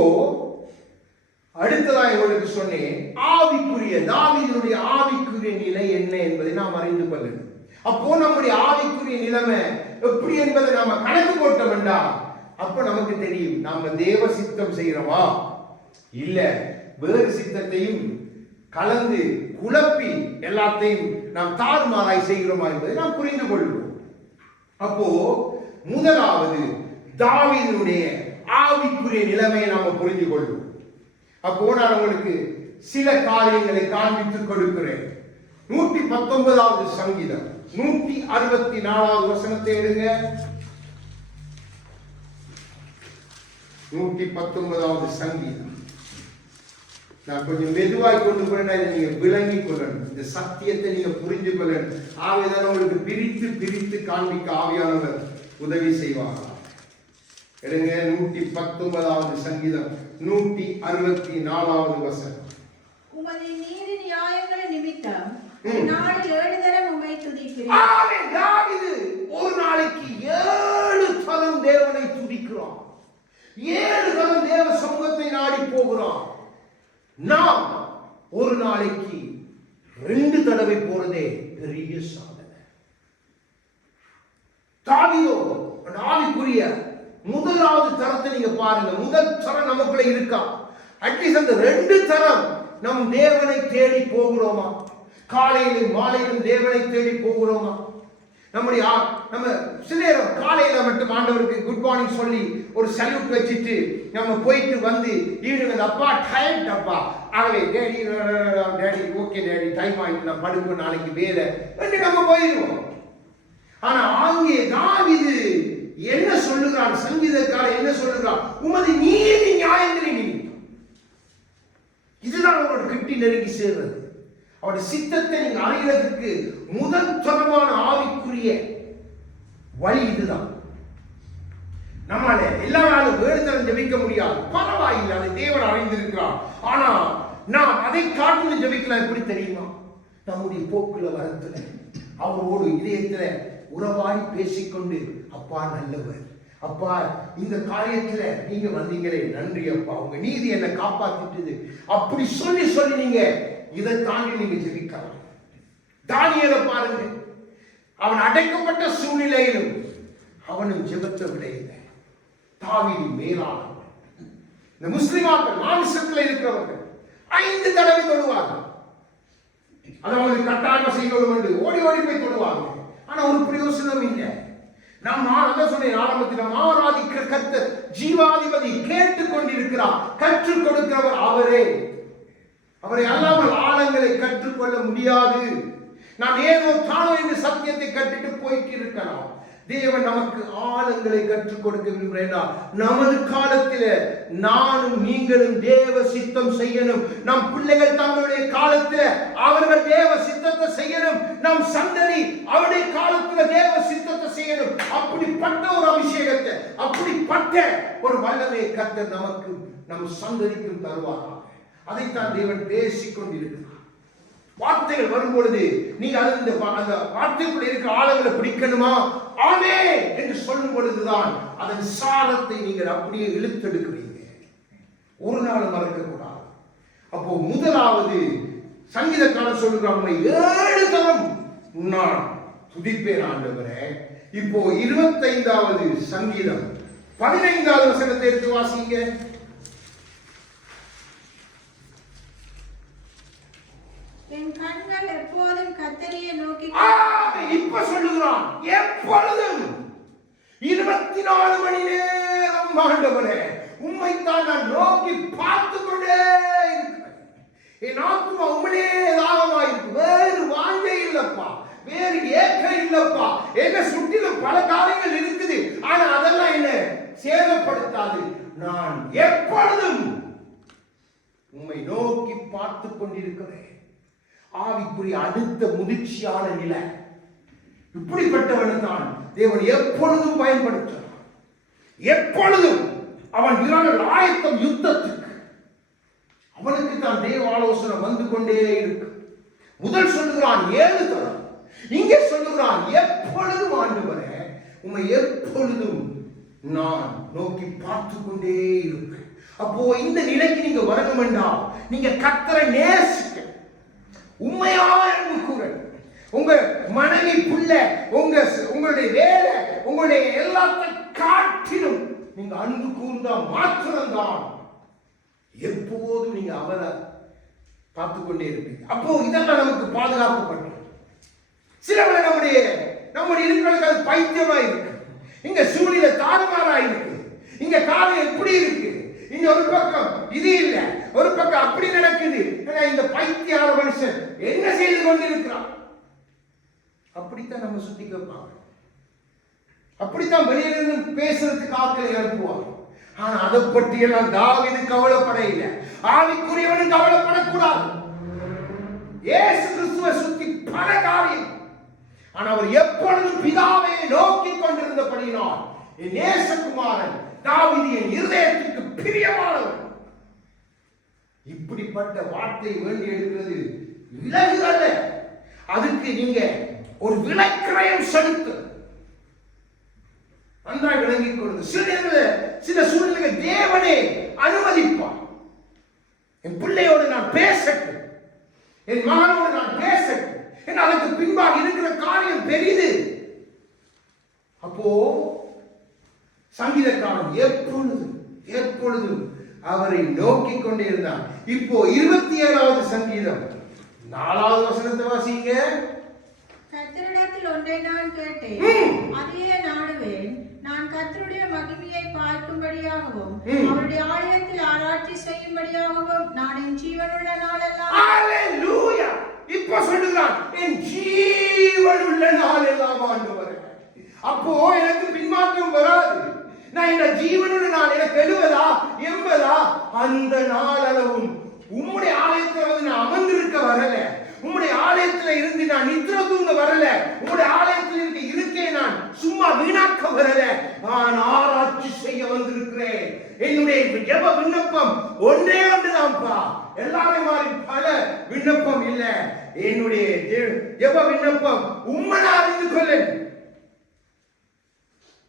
அடுத்ததான் உங்களுக்கு சொன்னேன், ஆவிக்குரிய தாவீதுடைய ஆவிக்குரிய நிலை என்ன என்பதை நாம் அறிந்து கொள்ளணும். அப்போ நம்முடைய ஆவிக்குரிய நிலைமை எப்படி என்பதை நாம கணக்கு போட்ட வேண்டாம். அப்ப நமக்கு தெரியும் நாம தேவ சித்தம் செய்யறோமா இல்ல வேறு சித்தத்தையும் கலந்து குழப்பி எல்லாத்தையும் நாம் தாறுமாறாய் செய்கிறோமா என்பதை நாம் புரிந்து கொள்வோம். அப்போ முதலாவது தாவீதுடைய ஆவிக்குரிய நிலைமையை நாம புரிந்து கொள்வோம். அப்போ நான் உங்களுக்கு சில காரியங்களை காண்பித்துக் கொடுக்கிறேன். 119வது சங்கீதம் 164வது வசனத்தை எடுங்க. 119வது சங்கீதம். நான் கொஞ்சம் மெதுவாய் கொண்டு போறேன், நீங்க விளங்கிக் கொள்ளணும். இந்த சத்தியத்தை நீங்க புரிந்து கொள்ளணும். ஆவியானவர் உங்களுக்கு பிரித்து பிரித்து காண்பிக்க ஆவியானவர் உதவி செய்வார். எடுங்க 119வது சங்கீதம் 164வது வசனம். உமது நீதி நியாயங்களை நிமித்தம் நாளில் 7 தரம் உம்மை துதிக்கிறேன். ஆமென். தாவீது ஒரு நாளைக்கு 7 தரம் தேவனை துதிக்கிறான். 7 தரம் தேவ சமூகத்தை நாடி போகிறான். நாம் ஒரு நாளைக்கு 2 தடவை போறதே பெரிய சாதனை. தாவீதோ ஆவிக்குரிய முதலாவது தரத்தை நீங்க பாருங்க. முதல் தரம் நமக்குள்ள இருக்கா? அட்லீஸ்ட் அந்த 2 தரம் நம் தேவனை தேடி போகிறோமா? காலையிலும் மாலையிலும் தேவனை தேடி போகிறோமா? நம்ம சில நேரம் காலையில மட்டும் ஆண்டவருக்கு குட் மார்னிங் சொல்லி ஒரு சல்யூட் வச்சுட்டு நம்ம போயிட்டு வந்து ஈவினிங் அப்பா டயர்ட் அப்பா ஆகவே டேடி ஓகே டேடி டைம் ஆயிட்டு நான் படுப்போம் நாளைக்கு வேலை நம்ம போயிடுவோம். ஆனா அங்கே தாவீது என்ன சொல்லுகிறான்? சங்கீதக்காரன் என்ன சொல்லுகிறான்? உமது நீதி நியாயங்களை நீ. இதுதான் அவரோட கிட்டி நெருங்கி சேர்றது. அவருடைய சித்தத்தை நீங்க அறிகிறதுக்கு முதல் தரமான ஆவிக்குரிய வழி இதுதான். நம்மால எல்லா நாளும் வேண்டுதல் ஜெபிக்க முடியாது, பரவாயில்லை, அதை தேவன் அறிந்திருக்கிறார். ஆனா நாம் அதை காட்டிலும் ஜெபிக்கலாம். எப்படி தெரியுமா? நம்முடைய போக்குல வரத்துல அவரோடு இதயத்துல உறவாடி பேசிக்கொண்டு, அப்பா நல்லவர், அப்பா இந்த காரியத்துல நீங்க வந்தீங்களே நன்றி அப்பா, உங்க நீதி என்னை காப்பாத்திட்டது, அப்படி சொல்லி சொல்லி நீங்க இதை தாண்டி நீங்க ஜெபிக்கலாம். தானியேலை பாருங்க, அவன் அடைக்கப்பட்ட சூழ்நிலையிலும் அவனும் ஜெபத்தை விட இல்லை. தாவீது மேலானவன். இந்த முஸ்லிமாக்கள் மாமிசத்தில் இருக்கிறவர்கள் 5 தடவை தொழுவார்கள். அது அவங்களுக்கு கட்டாயம் செய்யணும் என்று ஓடி ஓடி போய் தொழுவாங்க. ஆனா ஒரு பிரயோசனம் இல்லை. நாம் அதான் சொன்னேன் ஆரம்பத்தில், நாம் ஆராதிக்கிற கர்த்தர் ஜீவாதிபதி கேட்டுக் கொண்டிருக்கிறார். கற்றுக் கொடுக்கிறவர் அவரே. அவரை அல்லாமல் ஆழங்களை கற்றுக்கொள்ள முடியாது. நாம் ஏதோ தானோ என்று சத்தியத்தை கட்டிட்டு போயிட்டு இருக்கலாம். தேவன் நமக்கு ஆழங்களை கற்றுக் கொடுக்க விரும்புகிறேன். நமது காலத்தில் நானும் நீங்களும் தேவ சித்தம் செய்யணும். நம் பிள்ளைகள் தங்களுடைய காலத்தில் அவர்கள் தேவ சித்தத்தை செய்யணும். நம் சந்ததி அவருடைய காலத்தில் தேவ சித்தத்தை செய்யணும். அப்படிப்பட்ட ஒரு அபிஷேகத்தை, அப்படிப்பட்ட ஒரு வல்லமையை கர்த்தர் நமக்கு நம் சந்ததிக்கும் தருவாராக. அதைத்தான் தேவன் பேசிக் கொண்டிருக்கிறார். வார்த்தைகள் வரும்பொழுது நீங்க அந்த வார்த்தைக்குள்ள இருக்கிற ஆழங்களை பிடிக்கணுமா? ஆமே என்று சொல்லும் பொழுதுதான் அதன் சாரத்தை நீங்கள் அப்படியே இழுத்தெடுக்கிறீங்க. ஒரு நாள் மறக்க கூடாது. அப்போ முதலாவது சங்கீதக்காரர் சொல்லுகிறாங்க, 7 தரம் நான் துதிப்பேன் ஆண்டவரே. இப்போ 25வது சங்கீதம் 15வது வசனத்தை எடுத்து வாசிங்க. என் கண்கள் எப்போதும் கர்த்தரையே நோக்கி. இப்ப சொல்லுகிறான், எப்பொழுதும் 24 மணி நேரம் ஆண்டவரே உம்மைத்தான் நான் நோக்கி பார்த்து கொண்டே இருக்கிறேன். என் ஆத்துமா உம்மிலே தாகமாயிருக்கு. வேறு வாஞ்சை இல்லப்பா, வேறு ஏக்கம் இல்லப்பா. என்ன சுற்றிலும் பல காரியங்கள் இருக்குது, ஆனா அதெல்லாம் என்ன சேதப்படுத்தாது. நான் எப்பொழுதும் உம்மை நோக்கி பார்த்து கொண்டிருக்கிறேன். ஆவிக்குரிய அடுத்த முதிர்ச்சியான நிலை. இப்படிப்பட்டவன் தான் தேவன் எப்பொழுதும் பயன்படுத்துகிறான். எப்பொழுதும் அவன் வீரர்கள் ஆயத்தம் யுத்தத்துக்கு. அவனுக்கு தான் தேவ ஆலோசனை வந்து கொண்டே இருக்கு. முதல் சொல்லுகிறான் 7 தரம், இங்கே சொல்லுகிறான் எப்பொழுதும் ஆண்டவரே உம்மை எப்பொழுதும் நான் நோக்கி பார்த்து கொண்டே இருப்பேன். அப்போ இந்த நிலைக்கு நீங்க வரணும் என்றால் நீங்க கர்த்தரை நேசிக்க, உண்மையான அன்பு கூறல், உங்க மனைவி புள்ள, உங்களுடைய வேலை, உங்களுடைய எல்லாத்தையும் காட்டிலும் நீங்க அன்பு கூர்ந்தா மாத்திரம்தான் எப்போதும் நீங்க அவரை பார்த்து கொண்டே இருப்பீங்க. அப்போ இதெல்லாம் நமக்கு பாதுகாக்கப்பட்டது. சிலவரை நம்முடைய இருக்கிறதுக்கு அது பைத்தியமா இருக்கு. இங்க சூழ்நிலை தாறுமாறா இருக்கு. இங்க காலம் எப்படி இருக்கு, இங்க ஒரு பக்கம் இது இல்ல, ஒரு பக்கம் அப்படி நடக்குது. இந்த பைத்தியார மனுஷன் என்ன செய்து கொண்டிருக்கிறான்? அப்படித்தான் நம்ம சுத்தி கேட்பாங்க. அப்படித்தான் வெளியிலிருந்து பேசுறதுக்கு ஆட்களை அனுப்புவாங்க. ஆனா அதை பற்றி எல்லாம் தாவீது கவலைப்பட இல்லை. ஆவிக்குரியவனும் கவலைப்படக்கூடாது. இயேசு கிறிஸ்துவை சுத்தி பல காரியம். ஆனா அவர் எப்பொழுதும் பிதாவை நோக்கி கொண்டிருந்தபடியினால் என் நேசகுமாரன் தாவீது என் இருதயத்துக்கு பிரியமானவர். இப்படிப்பட்ட வார்த்தை வேண்டி எடுக்கிறது விலகுதல்ல. அதுக்கு நீங்க ஒரு விலைக்கிரயம் செலுத்த நன்றாய் விளங்கிக் கொள்ளுங்க. சில சூழ்நிலைகள் தேவனே அனுமதிப்பார். என் பிள்ளையோடு நான் பேசட்டும், என் மகனோடு நான் பேசட்டும், அதற்கு பின்பாக இருக்கிற காரியம் பெரிது. அப்போ சங்கீதக்காரன் எப்பொழுதும் அவரை நோக்கி கொண்டே இருந்தான். இப்போ 27வது சங்கீதம் 4வது வசனத்தை வாசிங்க. கர்த்தரிடத்தில் ஒன்றை நான் கேட்டேன், அதையே நாடுவேன். நான் கர்த்தருடைய மகிமையை பார்க்கும்படியாகவும் அவருடைய ஆலயத்தில் ஆராய்ச்சி செய்யும்படியாகவும் நான் என் ஜீவனுள்ள நாளெல்லாம். ஹalleluya. இப்போ சொல்லுகிறான், என் ஜீவனுள்ள நாளெல்லாம் ஆண்டவரே. அப்போ எனக்கு பின்மாற்றம் வராது. நான் இந்த ஜீவனுள்ள நாள் எனக்கு 70 80 அந்த நாள் அளவும் உம்முடைய ஆலயத்தில் வந்து நான் அமர்ந்திருக்க வரல. உம்முடைய நான் நித்திர தூங்க வரல, உங்களுடைய ஆலயத்தில் இருக்கேன், நான் சும்மா வீணாக்க வரல, நான் ஆராய்ச்சி செய்ய வந்திருக்கிறேன். என்னுடைய ஜெப விண்ணப்பம் ஒன்றே ஒன்றுதான்ப்பா, எல்லாரும் மாதிரி பல விண்ணப்பம் இல்ல. என்னுடைய ஜெப விண்ணப்பம் உம்மை நான் அறிந்து கொள்ள,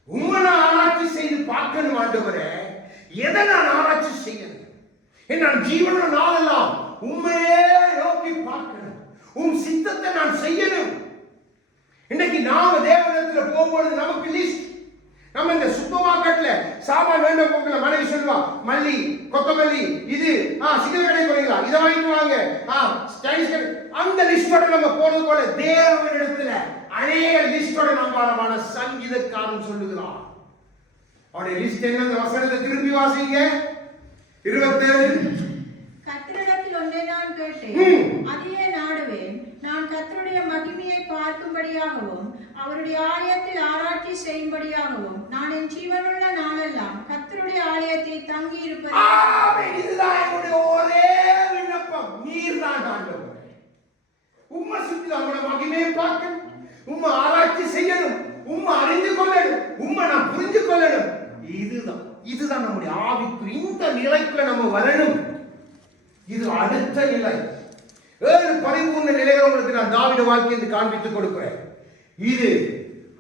உம்மை நான் ஆராய்ச்சி செய்து பார்க்கணும் ஆண்டவரே. எதை நான் ஆராய்ச்சி செய்யணும்? நான் ஜீவன நாளெல்லாம் உண்மையே நோக்கி பார்க்கணும், உம் சித்தத்தை நான் செய்யணும். இன்னைக்கு நாம தேவனிடத்துல போகும்போது நமக்கு லிஸ்ட், நம்ம இந்த சூப்பர் மார்க்கெட்ல சாமான் வேண்ட போக்குல மனைவி சொல்லுவா, மல்லி கொத்தமல்லி இது சிக்கல் கடை போறீங்களா, இதை வாங்கிட்டு வாங்க, அந்த லிஸ்டோட நம்ம போறது போல தேவனிடத்துல அநேக லிஸ்டோட நம்பாரமான சங்கீதக்காரன் சொல்லுகிறான். அவருடைய லிஸ்ட் என்ன? அந்த வசனத்தை திருப்பி வாசிங்க. 27. கர்த்தரிடத்தில் ஒன்றை நான் கேட்டேன், அதையே நாடுவேன். நான் கர்த்தருடைய மகிமையை பார்க்கும்படியாகவும் அவருடைய ஆலயத்தில் ஆராய்ச்சி செய்யும்படியாகவும் நான் என் ஜீவனுள்ள நாளெல்லாம் கர்த்தருடைய ஆலயத்தை தங்கி இருப்பேன். இதுதான் என்னுடைய ஒரே விண்ணப்பம். நீர் தான் ஆண்டவரே, உம்மை சுற்றி நம்முடைய மகிமையை பார்க்கணும், உம்மை ஆராய்ச்சி செய்யணும், உம்மை அறிந்து கொள்ளணும், உம்மை நான் புரிந்து கொள்ளணும். இதுதான் நம்முடைய ஆவிக்கு. இந்த நிலைக்குள்ள நம்ம வரணும். இது அடுத்த நிலை. 7 பரிபூர்ண நிலைகளை உங்களுக்கு நான் தாவீது வாழ்க்கையை காண்பித்துக் கொடுக்கிறேன். இது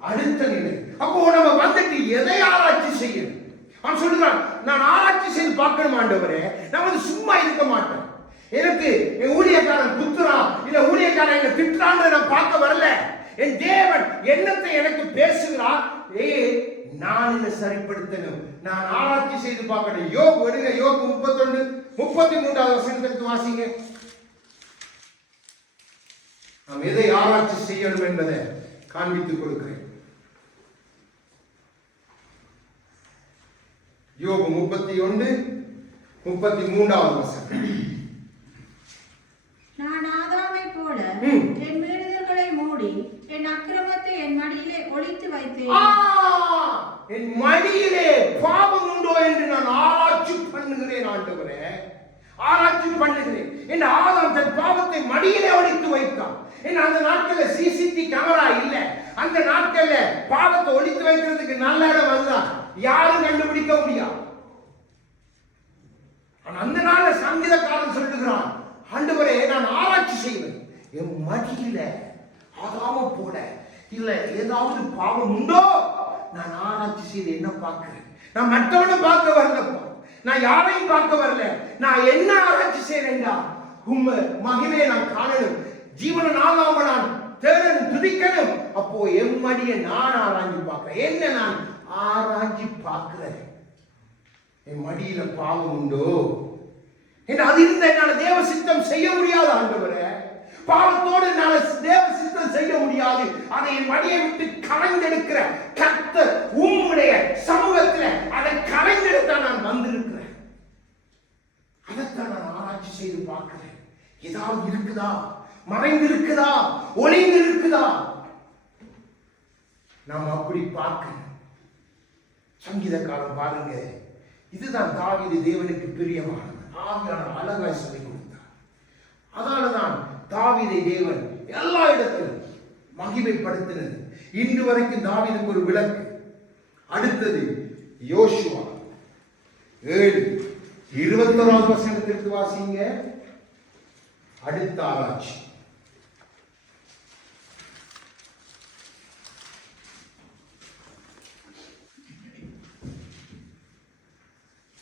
அடுத்த நிலை. அப்போ நம்ம வந்துட்டு எதை ஆராய்ச்சி செய்யணும்? அவன் சொல்லுறான், நான் ஆராய்ச்சி செய்து பார்க்கணும் ஆண்டவரே, நான் வந்து சும்மா இருக்க மாட்டேன். எனக்கு என் ஊழியக்காரன் குத்துறா இல்ல ஊழியக்காரன் என்ன திட்டுறான்னு நான் பார்க்க வரல. என் தேவன் என்னத்தை எனக்கு பேசுகிறார், நான் இதை சரிப்படுத்தணும், நான் ஆராய்ச்சி செய்து பார்க்கணும். யோபு எடுங்க, யோபு 31 33வது வசனத்தை வாசிங்க. நாம் எதை ஆராய்ச்சி செய்யணும் என்பதை காண்பித்துக் கொடுக்கிறேன். யோபு 31 33வது வசனம். நான் ஆதாமை போல என் மீறுதல்களை மூடி என் அக்கிரமத்தை என் மடியிலே ஒளித்து வைத்தேன். என் மடியிலே பாவம் உண்டோ என்று நான் ஆராய்ச்சி பண்ணுகிறேன் ஆண்டவரே, ஆராய்ச்சி பண்ணுகிறேன். என் ஆதாம் தன் பாவத்தை மடியிலே ஒளித்து வைத்தான். அந்த நாட்கள்ல சிசிடி கேமரா இல்ல, அந்த நாட்கள்ல பாவத்தை ஒளித்து வைக்கிறதுக்கு நல்ல இடம் அதுதான், யாரும் கண்டுபிடிக்க முடியாது. அந்த நாள்ல சங்கீதக்காரன் சொல்லுகிறான், ஆண்டவரே நான் ஆராய்ச்சி செய்வேன், என் மடியில ஆதாம போல இல்ல ஏதாவது பாவம் உண்டோ நான் ஆராய்ச்சி செய்து என்ன பார்க்கிறேன். நான் மற்றவனை பார்க்க வரலப்பா, நான் யாரையும் பார்க்க வரல, நான் என்ன ஆராய்ச்சி செய்யறேன்டா, உண்மை மகிமையை நான் காணணும், ஜீவன நாளாம நான் தேடணும், துதிக்கணும். அப்போ எம்மடியை நான் ஆராய்ச்சி பார்க்கிறேன். என்ன நான் ஆராய்ச்சி பார்க்கிறேன், என் மடியில பாவம் உண்டோ என்று அது இருந்த என்னால தேவ சித்தம் செய்ய முடியாது ஆண்டவரே. பாவத்தோடு என்னால தேவ சித்தம் செய்ய முடியாது. அதை என் மடியை விட்டு கலைந்தெடுக்கிற கர்த்தர் உம்முடைய சமூகத்தில் அதை கலைந்தெடுத்த நான் வந்திருக்கிறேன். அதைத்தான் நான் ஆராய்ச்சி செய்து பார்க்கிறேன். ஏதாவது இருக்குதா, மறைந்து இருக்குதா, ஒளிந்து இருக்குதா, நாம் அப்படி பார்க்கணும். சங்கீதக்காரன் பாருங்க, இதுதான் தாவீது தேவனுக்கு பிரியமானது. ஆவியானவர் அழகாய் சொல்லிக் கொடுத்தார். அதனாலதான் தாவீதை தேவன் எல்லா இடத்திலும் மகிமைப்படுத்தினது. இன்று வரைக்கும் தாவீதுக்கு ஒரு விளக்கு. அடுத்தது யோசுவா 7:21 வசனத்திற்கு வாசிங்க. அடுத்த ஆராய்ச்சி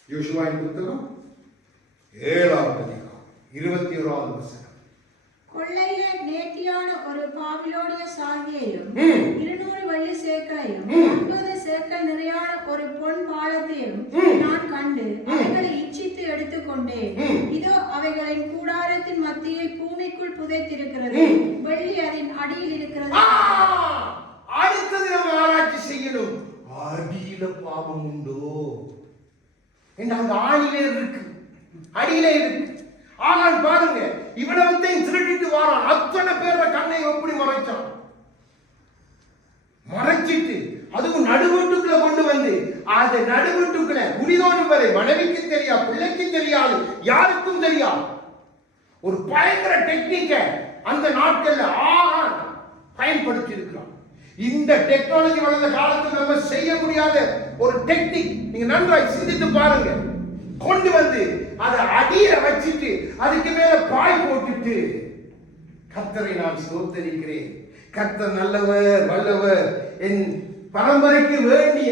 யோசுவாவின் புத்தகம் 7ஆம் அதிகாரம் 21வது வசனம். கொள்ளையிலே நேர்த்தியான ஒரு பாபிலோனிய சாவியையும் 200 வெள்ளி சேக்கலையும் 50 சேக்கல் நிறையான ஒரு பொன் பாலத்தையும் நான் கண்டு அவைகளை இச்சித்து எடுத்துக்கொண்டேன். இதோ அவைகளின் கூடாரத்தின் மத்தியில் பூமிக்குள் புதைத்திருக்கிறது, வெள்ளி அதன் அடியில் இருக்கிறது. அடுத்தது நம்ம ஆராய்ச்சி செய்யணும், அடியில பாவம் உண்டோ என்று. அந்த ஆணிலே இருக்கு, அடியிலே இருக்கு. ஆனால் பாருங்க, இவ்வளவுத்தையும் திருடிட்டு வாரான். அத்தனை பேர கண்ணை எப்படி மறைச்சான், மறைச்சிட்டு அதுவும் நடுவீட்டுக்குள்ள கொண்டு வந்து அந்த நடுவீட்டுக்குள்ள குடிதோறும் வரை மனைவிக்கு தெரியாது, பிள்ளைக்கு தெரியாது, யாருக்கும் தெரியாது. ஒரு பயங்கர டெக்னிக்க அந்த நாட்கள்ல இந்த டெக்னாலஜி வளர்ந்த காலத்தில் நம்ம செய்ய முடியாத ஒரு டெக்னிக் நீங்க நன்றாய் சிந்தித்து பாருங்க. கொண்டு வந்து அதை அடியில வச்சிட்டு அதுக்கு மேல பாய் போட்டுட்டு, கர்த்தரை நான் ஸ்தோத்தரிக்கிறேன். கர்த்தர் நல்லவர் வல்லவர். என் பரம்பரைக்கு வேண்டிய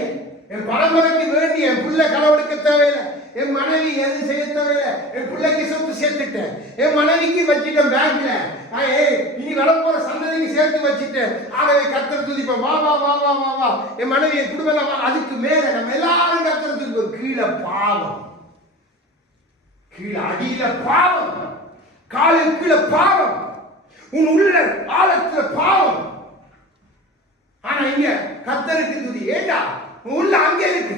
என் பிள்ளை கடவுளுக்கு தேவையில்லை, என் மனைவி எதுவும் செய்ய தேவையில்லை, என் பிள்ளைக்கு சொத்து சேர்த்துட்டேன், என் மனைவிக்கு வச்சுட்டேன் பேங்க்ல, இனி வரப்போற சந்ததிக்கு சேர்த்து வச்சுட்டேன். ஆகவே கர்த்தர் துதிப்போம். வா வா வா வா வா வா என் மனைவி என் குடும்பம். அதுக்கு மேல நம்ம எல்லாரும் கர்த்தர் துதிப்போம். கீழே பாவம், கீழே அடியில பாவம், காலில் கீழே பாவம், உன் உள்ள ஆழத்துல பாவம். ஆனா இங்க கர்த்தருக்கு துதி. ஏண்டா உள்ள அங்கே இருக்கு,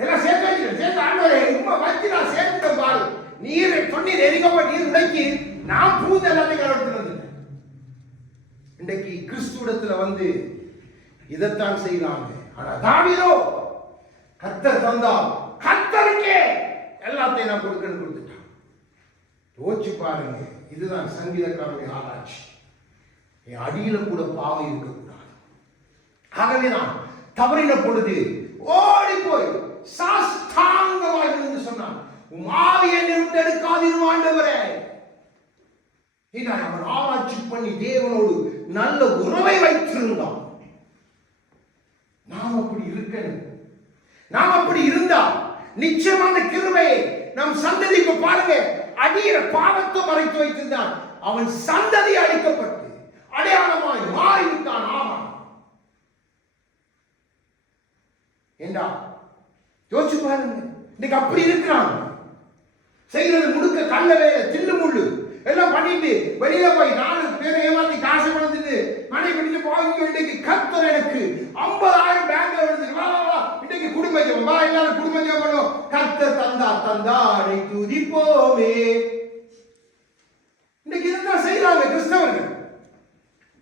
எல்லாம் சேர்த்து வச்சுட்டேன். சேர்த்து ஆண்டவரே உண்மை வச்சு நான் சேர்த்துட்டேன் பாரு. நீர் சொன்னீர் எரிக்கப்ப நீர் உடைக்கி நான் பூந்து எல்லாத்தையும் கடவுள் வந்துட்டேன். இன்றைக்கு கிறிஸ்துவத்துல வந்து இதைத்தான் செய்யலாங்க. ஆனா தாவீதோ கர்த்தர் தந்தால் கர்த்தருக்கே எல்லாத்தையும் நான் கொடுத்துட்டான். யோசிச்சு பாருங்க. இதுதான் சங்கீதக்காரனுடைய ஆராய்ச்சி. என் அடியில கூட பாவம் இருக்கக்கூடாது. ஆகவே நான் தவறின பொழுது ஓடி போய் சாஷ்டாங்கமாய் என்று சொன்னான். உம் ஆவியை என்னை விட்டு எடுக்காதீரும் ஆண்டவரே. அவன் ஆராய்ச்சி பண்ணி தேவனோடு நல்ல உறவை வைத்திருந்தான். நாம் அப்படி இருக்கணும். நாம் அப்படி இருந்தா நிச்சயமான கிருபையை நம் சந்ததிக்கு பாருங்க. அடியிற பாவத்தை மறைத்து வைத்திருந்தான். அவன் சந்ததி அழிக்கப்பட்டு அடையாளமாய் மாறிவிட்டான். ஆமாம் ஏண்டா யோசிச்சு பாருங்க. இன்னைக்கு அப்படி இருக்கிறாங்க. செய்கிறது முடுக்க கல்ல வேலை தில்லு முள்ளு எல்லாம் பண்ணிட்டு வெளியில போய் 4 பேரை ஏமாத்தி காசு பணத்துட்டு மனை பிடிச்சு போய் இன்னைக்கு கர்த்தர் எனக்கு 50,000 பேங்க்ல விழுந்து வா வா வா இன்னைக்கு குடும்பம் வா எல்லாரும் குடும்பம் பண்ணுவோம். கர்த்தர் தந்தாரை துதிப்போமே. இன்னைக்கு இதுதான் செய்யறாங்க கிறிஸ்தவர்கள்.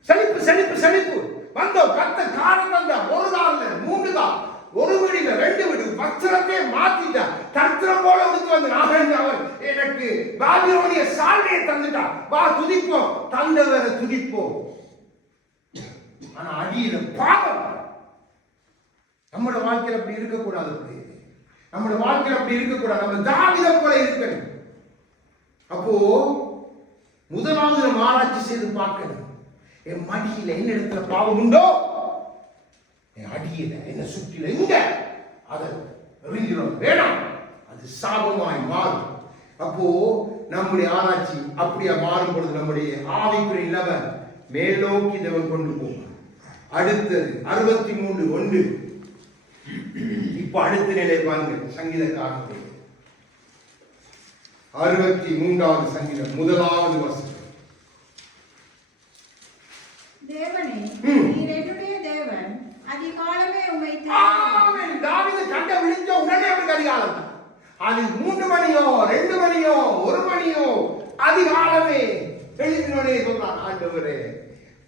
செழிப்பு செழிப்பு செழிப்பு வந்தோம். கர்த்தர் காரம் தந்தா 1 கால்ல 3 கால், 1 வீடுல 2 வீடு, வஸ்திரத்தை மாத்திட்டா. தரித்திரம் போல உடுத்து வந்து அவர் எனக்கு பாபிலோனிய சால்வையை தந்துட்டா. வா துதிப்போம், தந்தவரை துதிப்போம். ஆனா அடியில பாவம். நம்மளோட வாழ்க்கையில அப்படி இருக்கக்கூடாது. நம்மளோட வாழ்க்கையில அப்படி இருக்கக்கூடாது. நம்ம தாவீதை போல இருக்கணும். அப்போ முதலாவது நம்ம ஆராய்ச்சி செய்து பார்க்கணும். என் மடியில என்ன இடத்துல பாவம் உண்டோ, என் அடியில என்ன சுற்றில எங்க அதை எறிஞ்சிடும் வேணாம், அது சாபமாய் மாறும். அப்போ நம்முடைய ஆராய்ச்சி அப்படியே மாறும் பொழுது நம்முடைய ஆவிக்குரிய நிலவ மேலோக்கி தேவன் கொண்டு போகும். அடுத்தது 63:1. இப்ப அடுத்த நிலை பாருங்க. சங்கீதக்காரன் 63வது சங்கீதம் 1வது வசனம். தேவனே நீர் என்னுடைய தேவன், அதிகாலமே உம்மை ஆமென். தாவீது கண்ட விழிச்ச உடனே அவனுக்கு அதிகாலம். அது 3 மணியோ 2 மணியோ 1 மணியோ அதிகாலமே எழுதினோனே சொல்றான், ஆண்டவரே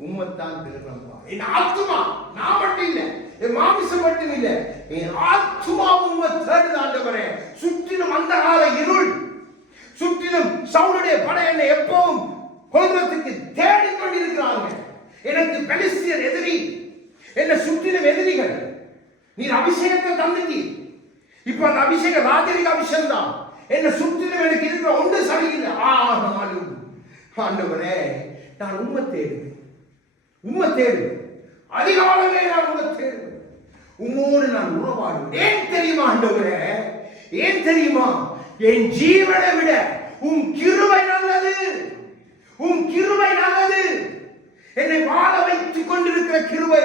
உம்மைத்தான் தேடுறேன்ப்பா. என் ஆத்துமா, நான் மட்டும் இல்லை, என் மாமிசம் மட்டும் இல்லை, என் ஆத்துமா உம்மை தேடுது ஆண்டவரே. சுற்றிலும் அந்தகார இருள், சுற்றிலும் சவுளுடைய படை என்னை எப்பவும் கொல்றதுக்கு தேடிக் கொண்டிருக்கிறாங்க. எனக்கு பெலிஸ்தியர் எதிரி, என்னை சுற்றிலும் எதிரிகள். நீர் அபிஷேகத்தை தந்துட்டி. இப்ப அந்த அபிஷேகம் ராஜரிக அபிஷேகம் தான். என்னை சுற்றிலும் எனக்கு இருக்கிற ஒன்று சரியில்லை. ஆனாலும் ஆண்டவரே நான் உம்மை தேடுவேன், உம்மை தேடுவேன். அதிகாலமே நான் உம்மை தேடுவேன். உம்மோடு நான் உறவாடுவேன். ஏன் தெரியுமா ஆண்டவரே? ஏன் தெரியுமா? என் ஜீவனை விட உம் கிருபை நல்லது, உம் கிருபை நல்லது. என்னை வாழ வைத்துக் கொண்டிருக்கிற கிருபை,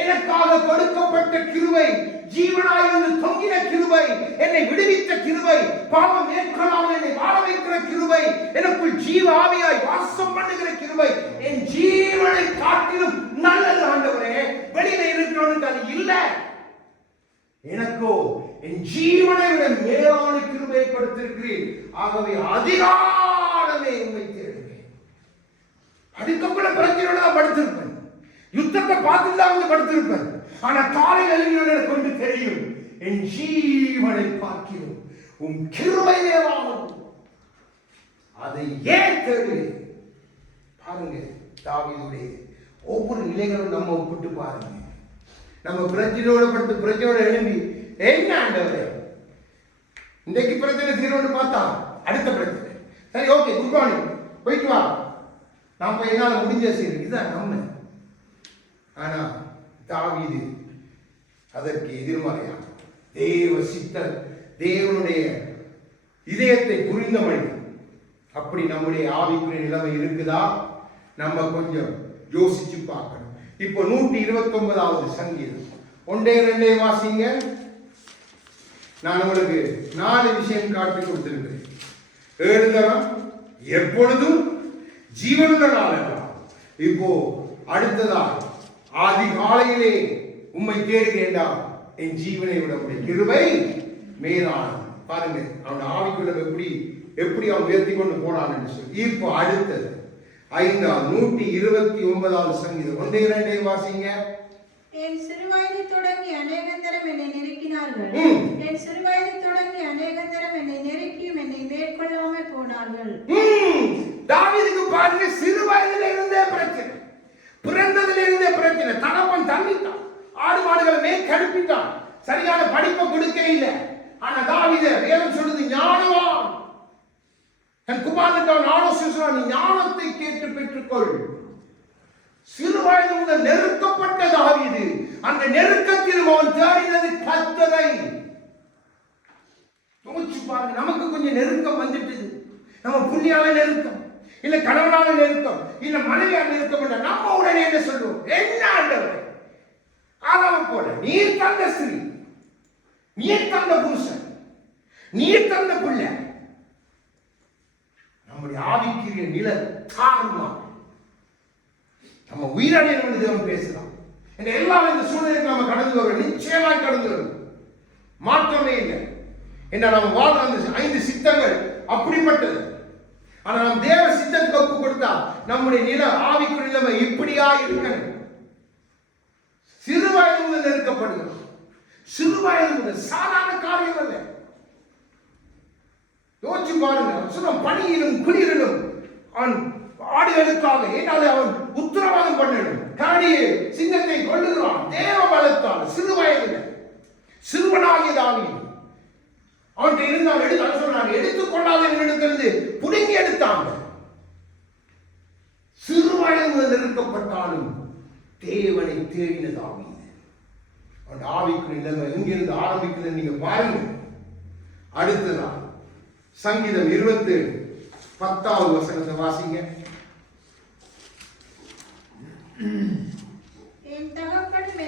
எனக்காக கொடுக்கப்பட்ட கிருபை, ஜீவனாயிருந்து தொங்கின கிருபை, என்னை விடுவித்த கிருபை, பாவம் மேற்கொள்ளாமல் என்னை வாழ வைக்கிற கிருபை, எனக்குள் ஜீவ ஆவியாய் வாசம் பண்ணுகிற கிருபை என் ஜீவனை காட்டிலும் நல்லது ஆண்டவரே. வெளியில இருக்கிறவனுக்கு அது இல்லை, எனக்கோ என் ஜீவனை விட மேலான கிருபையை கொடுத்திருக்கிறேன். ஆகவே அதிகாலமே உம்மை தேடுவேன். அதுக்கப்புறம் பிரச்சனையோட தான் படுத்திருப்பேன், யுத்தத்தை பார்த்துட்டு தான் வந்து படுத்திருப்பேன். ஆனா காலையில் எழுதியோட கொண்டு தெரியும், என் ஜீவனை பார்க்கிறோம் உம் கிருபை மேலானது. அதை ஏன் தேடுவேன்? பாருங்க, தாவீதுடைய ஒவ்வொரு நிலைகளும் நம்ம ஒப்பிட்டு பாருங்க. நம்ம பிரச்சனையோட படுத்து பிரச்சனையோட எழும்பி என்ன ஆண்டவரே இன்றைக்கு பிரச்சனை தீர்வுன்னு பார்த்தா அடுத்த பிரச்சனை. சரி, ஓகே, குட் மார்னிங், போயிட்டு வா, நான் போய் என்னால் முடிஞ்ச செய்யறேன். இதுதான் நம்ம. ஆனா தாவீது அதற்கு எதிர்மறையாக தேவ சித்தர், தேவனுடைய இதயத்தை புரிந்த மனிதன். அப்படி நம்முடைய ஆவிக்குரிய நிலைமை இருக்குதா? நம்ம கொஞ்சம் யோசிச்சு பார்க்கணும். இப்போ 129வது சங்கீதம் 1-2 வாசிங்க. நான் உங்களுக்கு 4 விஷயம் காட்டி கொடுத்திருக்கிறேன். 7 தரம் எப்பொழுதும் ஜீவனுள்ள நாளெல்லாம். இப்போ அடுத்ததா அதிகாலையிலே உம்மை தேடுகிறேன்டா, என் ஜீவனை விட உடைய கிருபை மேலானது. பாருங்க அவன் ஆவிக்குள்ள எப்படி அவன் உயர்த்தி கொண்டு போனான் என்று சொல்லி. இப்போ அடுத்தது 129வது சங்கீதம் 1-2 வாசிங்க. என் சிறுவயது தொடங்கி அநேகந்தரம் என்னை நெருக்கினார்கள். என் சிறுவயது தொடங்கி அநேகந்தரம் என்னை நெருக்கியும் என்னை மேற்கொள்ளாமல் போனார்கள். தாவீதுக்கு பாருங்க, சிறு வயதில இருந்தே பிரச்சனை, பிறந்ததில இருந்தே பிரச்சனை. தகப்பன் தள்ளிட்டான், ஆடு மாடுகளை மேற்கடுப்பிட்டான், சரியான படிப்பை கொடுக்க இல்லை. ஆனா தாவீது வேதம் சொல்லுது ஞானவான். என் குமாரனுக்கு அவன் ஆலோசனை சொல்றான், நீ ஞானத்தை கேட்டு பெற்றுக்கொள். சிறு வயது முதல் நெருக்கப்பட்ட தாவீது, அந்த நெருக்கத்தில் அவன் தேடினது கர்த்தரை. யோசிச்சு பாருங்க, நமக்கு கொஞ்சம் நெருக்கம் வந்துட்டு, நம்ம புண்ணியால நெருக்கம், இல்ல கணவனால நெருக்கம், இல்ல மனைவியால் நெருக்கம் இல்ல, நம்ம உடனே என்ன சொல்லுவோம்? என்ன ஆண்டவரே, ஆதாம் போல நீர் தந்த ஸ்திரீ, நீர் தந்த புருஷன், நீர் தந்த பிள்ளை. நம்முடைய ஆவிக்குரிய நிலை தாருமா, நம்ம உயிரடையணும் தேவன் பேசலாம். இந்த எல்லாரும் இந்த சூழ்நிலைக்கு நம்ம கடந்து வரும், நிச்சயமாய் கடந்து வரும், மாற்றமே இல்லை. என்ன நம்ம வாழ்ற அந்த 5 சித்தங்கள் அப்படிப்பட்டது. ஆனா நம்ம தேவ சித்தத்துக்கு ஒப்பு கொடுத்தா நம்முடைய நில ஆவிக்குரிய நிலைமை இப்படியா இருக்கணும். சிறு வயது முதல் நெருக்கப்படுகிறோம். சிறு வயது முதல் சாதாரண காரியம் அல்ல. யோசிச்சு பாருங்க, சொன்ன பணியிலும் குளிரிலும் அவன் ஆடுகளுக்காக ஏதாவது அவன் உத்தரவாதம் பண்ணணும். கரடியை சிங்கத்தை கொள்ளுகிறான் தேவ பலத்தால். சிறு வயதில் சிறுவனாகிய தாவீது அவன்கிட்ட இருந்தால் எடுத்து சொன்னான், எடுத்துக்கொள்ளாத என்னிடத்திலிருந்து புடுங்கி எடுத்தாங்க. சிறு வயது முதல் நெருக்கப்பட்டாலும் தேவனை தேடின தாவீது. அவன் ஆவிக்குரிய நிலைமை எங்கிருந்து ஆரம்பிக்குதுன்னு நீங்க பாருங்க. அடுத்ததான் சங்கீதம் 27 10வது வாசிங்க. என் தகப்பனும்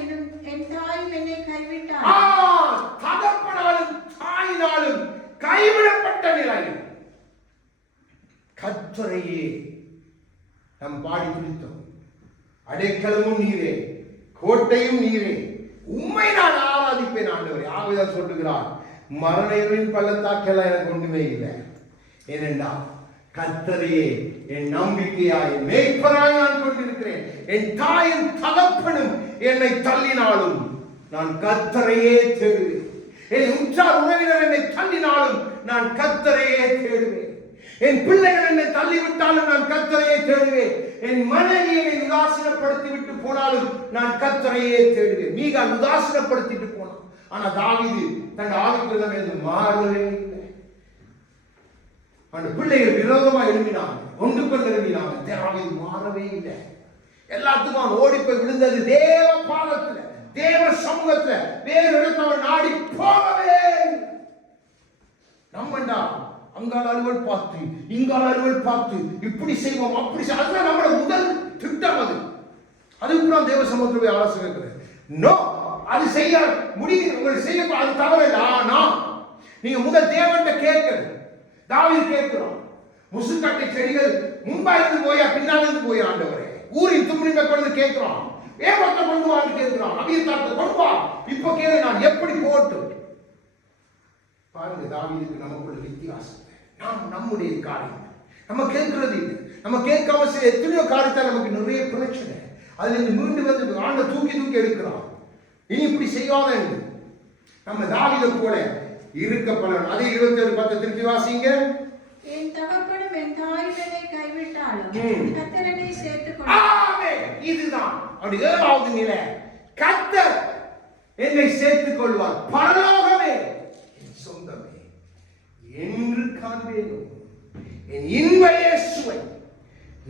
என் தாயும் என்னை கைவிட்டார். தகப்பனாலும் தாயினாலும் கைவிடப்பட்ட நிலையில் கர்த்தரையே நாம் பாடி பிடித்தோம். அடைக்கலமும் நீரே, கோட்டையும் நீரே, உம்மை நான் ஆராதிப்பேன் ஆண்டவரே. ஆகவேதான் சொல்லுகிறார், மரண இருளின் பள்ளத்தாக்கெல்லாம் எனக்கு ஒன்றுமே இல்லை. ஏனென்றா கர்த்தரையே என் நம்பிக்கையாய் மேய்ப்பராய் நான் கொண்டிருக்கிறேன். என் தாயின் தகப்பனும் என்னை தள்ளினாலும் நான் கர்த்தரையே தேடுவேன். என் உற்றார் உறவினர் என்னை தள்ளினாலும் நான் கர்த்தரையே தேடுவேன். என் பிள்ளைகள் என்னை தள்ளிவிட்டாலும் நான் கர்த்தரையே தேடுவேன். என் மனைவியை உதாசீனப்படுத்தி விட்டு போனாலும் நான் கர்த்தரையே தேடுவேன். மீகாள் உதாசீனப்படுத்திட்டு போனான். ஆனா தாவீது தன் ஆவிக்குள்ள மாறவே இல்லை. அந்த பிள்ளைகள் விரோதமா எழுப்பினாங்க, ஒன்று கொண்டு எழுப்பினாங்க. தாவீது மாறவே இல்லை. எல்லாத்துக்கும் அவன் ஓடி போய் விழுந்தது தேவ பாதத்துல, தேவ சமூகத்துல. வேறு இடத்தவன் நாடி போகவே. நம்மண்டா அங்கால அலுவல் பார்த்து இங்கால அலுவல் பார்த்து இப்படி செய்வோம் அப்படி செய்வோம். அதுதான் நம்மளோட முதல் திட்டம். அதுக்கு நான் தேவ சமூகத்தில் ஆலோசனை இருக்கிறேன். நோ, அது செய்ய முடியும், உங்களுக்கு செய்ய அது தவறில்லை. ஆனா நீங்க முதல் தேவன்கிட்ட கேட்கணும். தாவீது கேட்கிறோம், முசுக்கட்டை செடிகள் முன்பா இருந்து போயா பின்னால் இருந்து போயா ஆண்டவரே, ஊரின் தும்மிமை கொண்டு கேட்கிறோம், வேகத்தை கொண்டு வான்னு கேட்கிறோம், அபியத்தாரத்தை கொண்டு வா, இப்போ கேளு நான் எப்படி போட்டும். பாருங்க தாவீதுக்கு நமக்குள்ள வித்தியாசம். நாம் நம்முடைய காரியம் நம்ம கேட்கிறது இல்லை. நம்ம கேட்காம சில எத்தனையோ காரியத்தால் நமக்கு நிறைய பிரச்சனை. அதுல இருந்து மீண்டு வந்து ஆண்ட தூக்கி எடுக்கிறோம். இனி இப்படி செய்யாத நம்ம தாவீதை போல இருக்கப்படணும். அதே 27:10 திருப்பி வாசிங்க. என் தகப்பனும் என் தாயும் என்னை கைவிட்டாலும் கர்த்தர் என்னை சேர்த்துக் கொண்டார். இதுதான் அப்படி 7வது நிலை, கர்த்தர் என்னை சேர்த்துக் கொள்வார். பரலோகமே என் சொந்தமே என்று காண்பேனோ, என் இன்ப இயேசுவை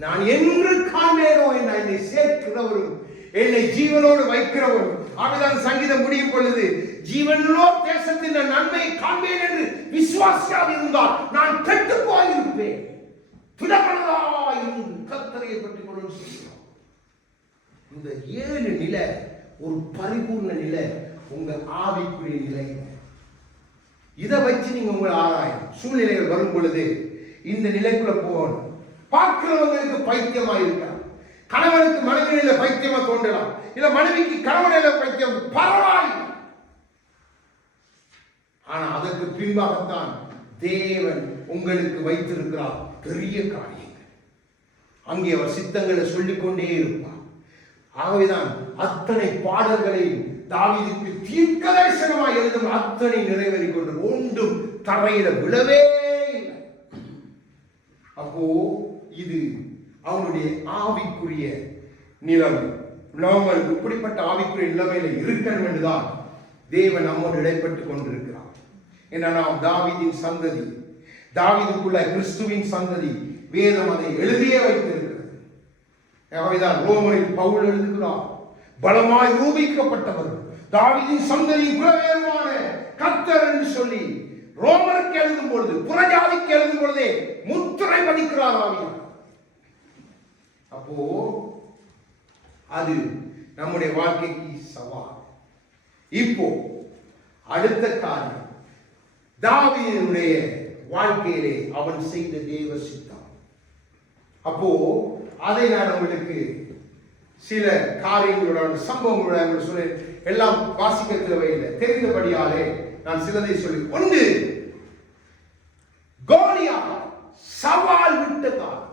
நான் என்று காண்பேனோ என்று என்னை சேர்க்கிறவரும் என்னை ஜீவனோடு வைக்கிறவரும். அப்படிதான் சங்கீதம் முடியும் பொழுது, ஜீவனோ தேசத்தின் நன்மையை காண்பேன் என்று விசுவாசியாக இருந்தால் நான் கெட்டு போயிருப்பேன். இருந்து கர்த்தரை பற்றி கொண்டு சொல்கிறோம். இந்த 7 நிலை ஒரு பரிபூர்ண நிலை, உங்க ஆவிக்குரிய நிலை. இதை வச்சு நீங்க உங்களை ஆராயும். சூழ்நிலைகள் வரும் பொழுது இந்த நிலைக்குள்ள போகணும். பார்க்கிறவங்களுக்கு பைத்தியமா இருக்கலாம், கணவனுக்கு மனைவி நிலை பைத்தியமா தோன்றலாம், இல்ல மனைவிக்கு கணவன் நிலை பைத்தியம், பரவாயில்லை. ஆனா அதற்கு பின்பாகத்தான் தேவன் உங்களுக்கு வைத்திருக்கிறார் பெரிய காரியங்கள். அங்கே அவர் சித்தங்களை சொல்லிக்கொண்டே இருப்பார். ஆகவேதான் அத்தனை பாடல்களையும் தாவீதுக்கு தீர்க்கதரிசனமாய் எழுதும் அத்தனை நிறைவேறிக் கொண்டு ஒன்றும் தரையில விழவே இல்லை. அப்போ இது அவனுடைய ஆவிக்குரிய நிலைமை. நாங்கள் இப்படிப்பட்ட ஆவிக்குரிய நிலைமையில இருக்கணும் என்றுதான் தேவன் நம்மோடு இடைப்பட்டுக் கொண்டிருக்கிறார். ஏன்னா நாம் தாவீதின் சந்ததி, தாவீதுக்குள்ள கிறிஸ்துவின் சந்ததி. வேதம் அதை எழுதியே வைத்திருக்கிறது. ஆகவேதான் ரோமரில் பவுல் எழுதுகிறார், பலமாய் ரூபிக்கப்பட்டவர் தாவீதின் சந்ததியின் குலவேருமான கர்த்தர் என்று சொல்லி ரோமருக்கு எழுதும் பொழுது, புறஜாதிக்கு எழுதும் பொழுதே முத்திரை பதிக்கிறார் ஆவியார். அப்போ அது நம்முடைய வாழ்க்கைக்கு சவால். இப்போ அடுத்த காரியம், தாவீதுடைய வாழ்க்கையிலே அவன் செய்த தேவ சித்தம். அப்போ அதை நான் உங்களுக்கு சில காரியங்களோட சம்பவங்களோட சொல்ல எல்லாம் வாசிக்க தேவையில்லை, தெரிந்தபடியாலே நான் சிலதை சொல்லி. ஒன்று, கோலியாத் சவால் விட்ட காலம்.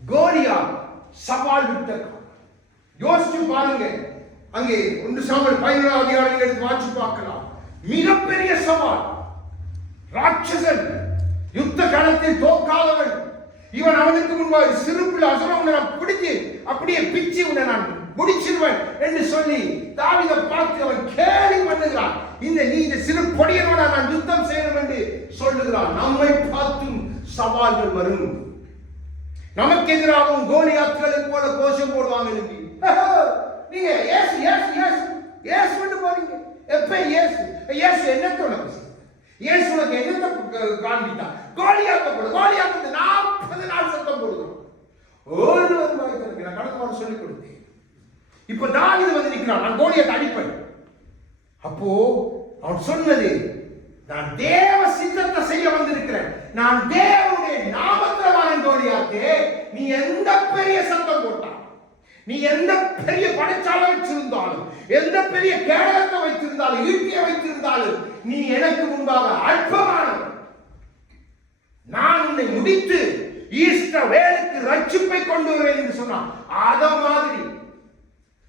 கோலியாத் சவால் விட்ட காலம். யோசிச்சு பாருங்க. அங்கே 1 சாமுவேல் 17 அதிகாரம் எடுத்து வாசி பார்க்கலாம். மிகப்பெரிய சவால். ராட்சசன், யுத்த களத்தில் தோற்காதவன். இவன் அவனுக்கு முன்பாக சிறுப்புல அசுரவனை நான் பிடிச்சு அப்படியே பிச்சு உன்னை நான் முடிச்சிருவன் என்று சொல்லி தாவீதை பார்த்து அவன் கேலி பண்ணுகிறான். நீ இந்த சிறு பொடியனோட நான் யுத்தம் செய்யணும் என்று சொல்லுகிறான். நம்மை பார்த்தும் சவால்கள் வரும். நமக்கு எதிராகவும் கோலியாத்களுக்கு போல கோஷம் போடுவாங்க. நீங்க ஏசு ஏசு ஏசு ஏசு வந்து போறீங்க. எப்ப ஏசு ஏசு என்னத்தோட இயேசு உனக்கு என்னத்தை காண்பித்தான்? கோலியாத்தை போடு. கோலியாத்து 40 நாள் சத்தம் போடுகிறோம். ஓடு வந்து நான் கடந்த வாரம் சொல்லிக் கொடுத்தேன். இப்ப தாவீது வந்து நிற்கிறான், நான் கோலியாத்தை அடிப்பேன். அப்போ அவன் சொன்னது, நான் தேவ சித்தத்தை செய்ய வந்திருக்கிறேன், நான் தேவனுடைய நாமத்தில் வாரேன். கோலியாத்தே, நீ எந்த பெரிய சத்தம் போட்டான், நீ எந்த பெரிய படைச்சாலை வச்சிருந்தாலும், எந்த பெரிய கேடகத்தை வைத்திருந்தாலும், ஈட்டியை வைத்திருந்தாலும், நீ எனக்கு முன்பாக அற்பமானவன். நான் உன்னை முடித்து இஸ்ரவேலுக்கு ரட்சிப்பை கொண்டு வருவேன் என்று சொன்னான். அத மாதிரி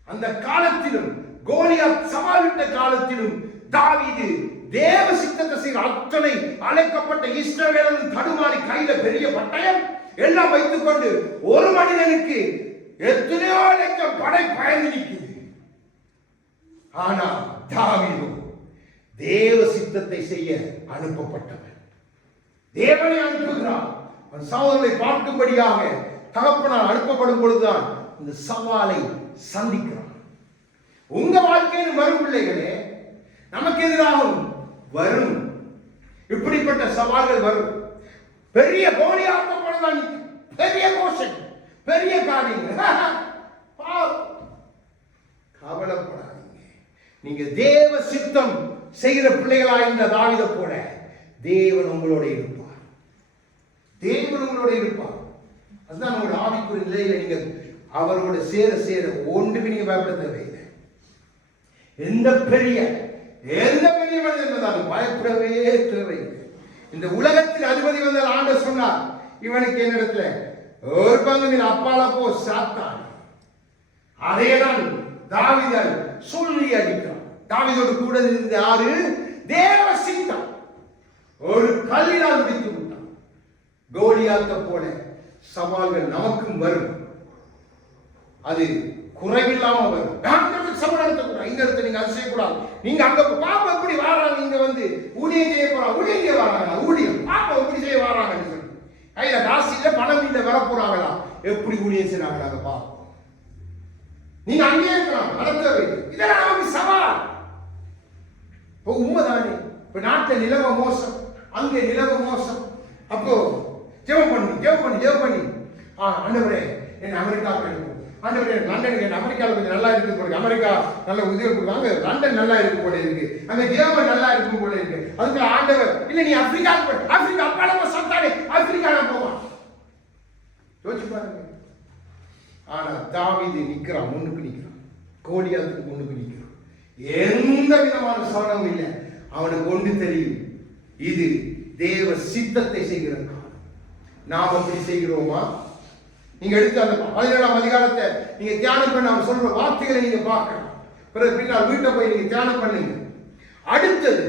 அந்த காலத்திலும், கோலியாத் சவாலிட்ட காலத்திலும் தாவீது தேவ சித்தத்தை செய்கிற அத்தனை அழைக்கப்பட்ட இஸ்ரவேலன் தடுமாறி கையில பெரிய பட்டயம் எல்லாம் வைத்துக் கொண்டு ஒரு மனிதனுக்கு எத்தனையோ லட்சம் படை பயந்து நிற்குது. ஆனா தாவீது தேவ சித்தத்தை செய்ய அனுப்பப்பட்டவன். தேவனை அனுப்புகிறார். அவன் சவாலை பார்க்கும்படியாக தகப்பனால் அனுப்பப்படும் பொழுதுதான் இந்த சவாலை சந்திக்கிறான். உங்க வாழ்க்கையில் வரும் பிள்ளைகளே, நமக்கு எதிராகவும் வரும் இப்படிப்பட்ட சவால்கள் வரும். பெரிய கோலியாத் போலதான், பெரிய கோஷம், பெரிய காரியங்கள். கவலைப்படாதீங்க. நீங்க தேவ சித்தம் செய்கிற பிள்ளைகளா இருந்த தாவீதை போல தேவன் உங்களோட இருப்பார். தேவன் உங்களோட இருப்பார். அதுதான் உங்களோட ஆவிக்குரிய நிலையில நீங்க அவரோட சேர சேர ஒன்றுக்கு நீங்க பயப்பட தேவையில்லை. எந்த பெரிய மனிதன் இருந்தாலும் பயப்படவே தேவையில்லை. இந்த உலகத்தில் அதிபதி வந்தால் ஆண்டவர் சொன்னார், இவனுக்கு என்னிடத்துல ஒரு பங்கு அப்பால போ சாத்தான். அதேதான் தாவீதை சொல்லி அடிக்கிறான். தாவீதோடு கூட இருந்த யாரு? தேவ சித்தம். ஒரு கல்லினால் முடித்து விட்டான். கோலியாத்தை போல சவால்கள் நமக்கும் வரும். அது குறைவில்லாம வரும். சபை நடத்தக்கூடாது, இந்த இடத்துல நீங்க அது செய்யக்கூடாது. நீங்க அங்க பாப்பா எப்படி வாராங்க, இங்க வந்து ஊழியம் செய்ய போறாங்க, ஊழியம் வராங்க, ஊழியம் பாப்பா எப்படி செய்ய வராங்கன்னு சொல்லி கையில காசு இல்ல பணம் இல்ல வர போறாங்களா, எப்படி ஊழியம் செய்யறாங்களா அதை பார்ப்போம். நீங்க அங்கேயே இருக்கலாம், நடத்தவே இதெல்லாம் நமக்கு சவால். இப்போ உண்மைதானே, இப்ப நாட்டுல நிலவ மோசம், அங்கே நிலவ மோசம். அப்போ ஜெபம் பண்ணி ஆண்டவரே என்ன அமெரிக்காவுக்கு அனுப்பும், ஆண்டவரே லண்டனுக்கு என்ன அமெரிக்காவில் கொஞ்சம் நல்லா இருக்கு போல, அமெரிக்கா நல்ல உதவி கொடுக்குறாங்க, லண்டன் நல்லா இருக்கு போல இருக்கு, அங்க ஜெர்மன் நல்லா இருக்கும் போல இருக்கு. அதுக்கு ஆண்டவர் இல்ல நீ ஆப்பிரிக்காவுக்கு போய், ஆப்பிரிக்கா அப்பாடமா சத்தானே ஆப்பிரிக்கா போவான். யோசிச்சு பாருங்க. ஆனா தாவீது நிக்கிறான், முன்னுக்கு நிக்கிறான், கோலியாத்துக்கு முன்னுக்கு நிக்கிறான். எந்த விதமான சவனமும் இல்லை. அவனுக்கு ஒன்று தெரியும், இது தேவ சித்தத்தை செய்கிற காலம். நாம் அப்படி செய்கிறோமா? நீங்க எடுத்து அந்த 17ஆம் அதிகாரத்தை நீங்க தியானம் பண்ண அவர் சொல்ற வார்த்தைகளை நீங்க பார்க்கலாம். பிறகு பின்னால் வீட்டை போய் நீங்க தியானம் பண்ணுங்க. அடுத்தது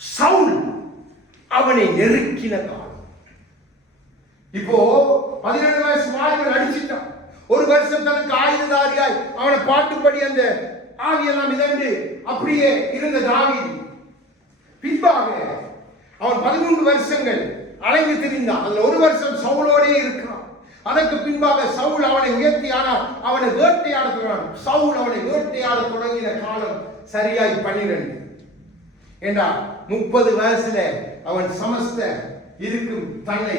சவுல் அவனை நெருக்கின காலம். இப்போ 17 வயசு வாலிபன் அடிச்சிட்டான். ஒரு வருஷம் தனக்கு ஆயுததாரியாய் அவனை பாட்டுப்படி அந்த ஆவியெல்லாம் மிதந்து அப்படியே இருந்த தாவீது பின்பாக அவன் 13 வருஷங்கள் அலைந்து திரிந்தான். அதுல ஒரு வருஷம் சவுலோடே இருக்கிறான். அதற்கு பின்பாக சவுல் அவனை உயர்த்தியானால் அவனை வேட்டையாட தொடங்கினான். சவுல் அவனை வேட்டையாட தொடங்கின காலம் சரியாய் 12. ஏண்டா 30 வயசுல அவன் சமஸ்த இருக்கும் தன்னை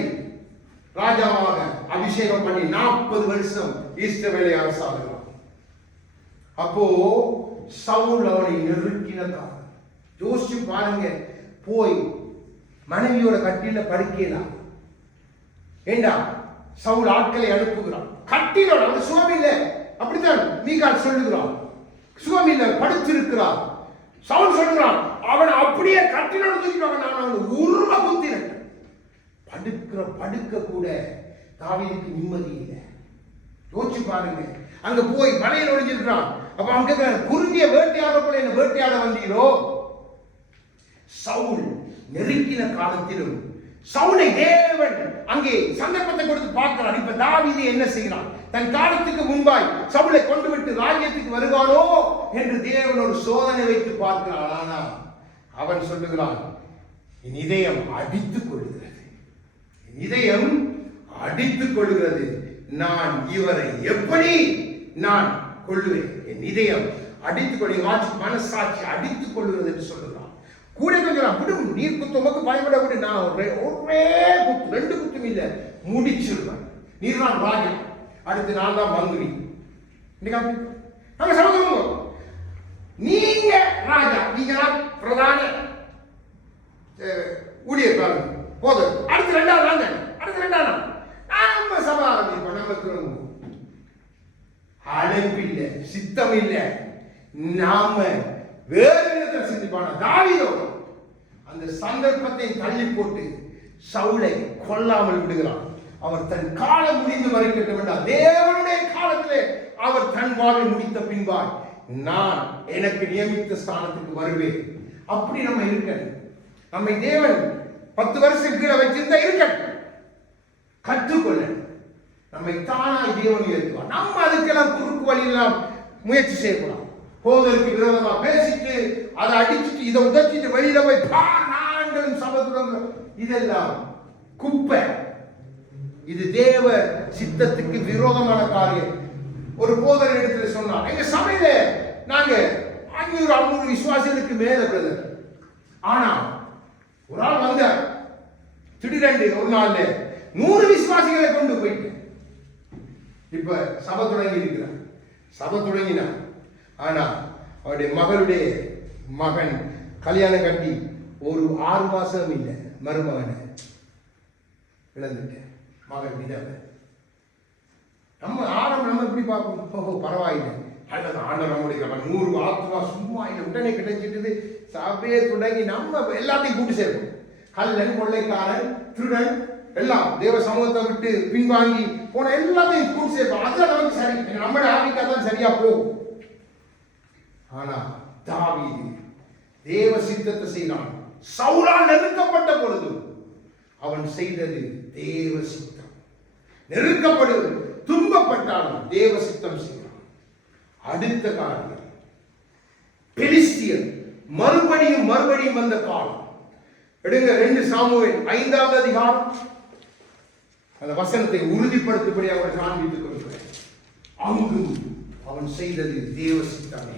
ராஜாவாக அபிஷேகம் பண்ணி 40 வருஷம் இஸ்ரவேலை அரசாளுகிறான். அப்போ சவுல் அவனை நெருக்கின காலம். யோசிச்சு பாருங்க, போய் மனைவியோட கட்டில படுக்கலாம். ஏண்டா சவுல் ஆட்களை அனுப்புகிறான். கட்டிலோட அவன் சுகம் இல்லை, அப்படித்தான் மீகால் சொல்லுகிறான். சுகம் இல்லை, படுத்திருக்கிறான். சவுல் சொல்லுகிறான், அவன் அப்படியே கட்டிலோட தூக்கிடுவாங்க, நான் அவனை உருவ குத்தினேன். படுக்க கூட தாவீதுக்கு நிம்மதி இல்லை. யோசிச்சு பாருங்க. அங்க போய் மலையில் ஒழிஞ்சிருக்கிறான். அப்ப அங்க குறுகிய வேட்டையாட போல என்ன வேட்டையாட வந்தீரோ? சவுல் நெருக்கின காலத்திலும் சவுலை தேவன் அங்கே சந்தர்ப்பத்தை கொடுத்து பார்க்கிறார். இப்ப தாவீது என்ன செய்கிறான்? தன் காலத்துக்கு முன்பாய் சவுலை கொண்டு விட்டு ராஜ்யத்துக்கு வருவானோ என்று தேவன் ஒரு சோதனை வைத்து பார்க்கிறான். ஆனா அவன் சொல்லுகிறான், என் இதயம் அடித்துக் கொள்கிறது, என் இதயம் அடித்துக் கொள்கிறது, நான் இவரை எப்படி நான் கொள்ளுவேன்? என் இதயம் அடித்துக் கொள்ளும், மனசாட்சி அடித்துக் கொள்ளுகிறது என்று சொல்லுகிறான். கூட கொஞ்சம் விடும், நீர் குத்து உமக்கு பயப்பட விடு, நான் ஒரே குத்து, 2 குத்தும் இல்லை, முடிச்சிருவேன். நீர் தான் ராஜா, அடுத்து நான் தான் மந்திரி. நாங்க சமத்துவம், நீங்க ராஜா, நீங்க தான் பிரதான ஊழியர். போதும், அடுத்து 2ஆவது நாங்க, அடுத்து 2ஆவது நாம சபை ஆரம்பிப்போம். நமக்கு அழைப்பு இல்லை, சித்தம் இல்லை, நாம வேறு விதத்தில் சிந்திப்பான தாவீதோ அந்த சந்தர்ப்பத்தை தள்ளி போட்டு சவுலை கொல்லாமல் விடுகிறான். அவர் தன் காலம் முடிந்து மறைக்கட்டும் என்றார். தேவனுடைய காலத்திலே அவர் தன் வாழ்வை முடித்த பின்பாய் நான் எனக்கு நியமித்த ஸ்தானத்துக்கு வருவேன். அப்படி நம்ம இருக்க, நம்மை தேவன் 10 வருஷம் கீழே வச்சிருந்தா இருக்க கற்றுக்கொள்ள, நம்மை தானாய் தேவன் உயர்த்துவார். நம்ம அதுக்கெல்லாம் குறுக்கு வழியெல்லாம் முயற்சி செய்யக்கூடாது. போதற்கு விரோதமா பேசிட்டு அதை அடிச்சுட்டு இதை உதச்சிட்டு வெளியில போய் நாங்களும் சபத்துடன், இதெல்லாம் குப்பை. இது தேவ சித்தத்துக்கு விரோதமான காரியம். ஒரு போதர் இடத்துல சொன்னார், எங்க சபையில நாங்க 500-600 விசுவாசிகளுக்கு மேல பிரதர். ஆனா ஒரு ஆள் வந்தார், திடீரென்று ஒரு நாள்ல 100 விசுவாசிகளை கொண்டு போயிட்டு இப்ப சபை தொடங்கி இருக்கிறார். சபை தொடங்கினார். ஆனா அவருடைய மகளுடைய மகன் கல்யாணம் கட்டி ஒரு 6 மாசம் இல்லை, மருமகனை இழந்துட்ட. மகன் விதவை. நம்ம நம்ம எப்படி பார்ப்போம்? பரவாயில்லை, அல்லது ஆண்டவர் நம்முடைய 100 ஆத்மா சும்மா இல்லை, உடனே கிடைச்சிட்டு சபையை தொடங்கி நம்ம எல்லாத்தையும் கூட்டு சேர்ப்போம். கல்லன், கொள்ளைக்காரன், திருடன் எல்லாம் தேவ சமூகத்தை விட்டு பின்வாங்கி போன எல்லாத்தையும் கூட்டு சேர்ப்போம். அதுதான் நமக்கு சரி, நம்மளுடைய ஆவிக்கா தான் சரியா போகும். ஆனா தாவீது தேவ சித்தத்தை செய்தான். சவுலால் நெருக்கப்பட்ட பொழுது அவன் செய்தது தேவ சித்தம். நெருக்கப்படு துன்பப்பட்டாலும் தேவ சித்தம் செய்கிறான். அடுத்த காரியம், பெலிஸ்தியர் மறுபடியும் வந்த காலம். எடுங்க 2 சாமுவேல் 5வது அதிகாரம். அந்த வசனத்தை உறுதிப்படுத்தும்படி அவர் காண்பித்துக் கொள்கிறார். அங்கும் அவன் செய்தது தேவ சித்தமே.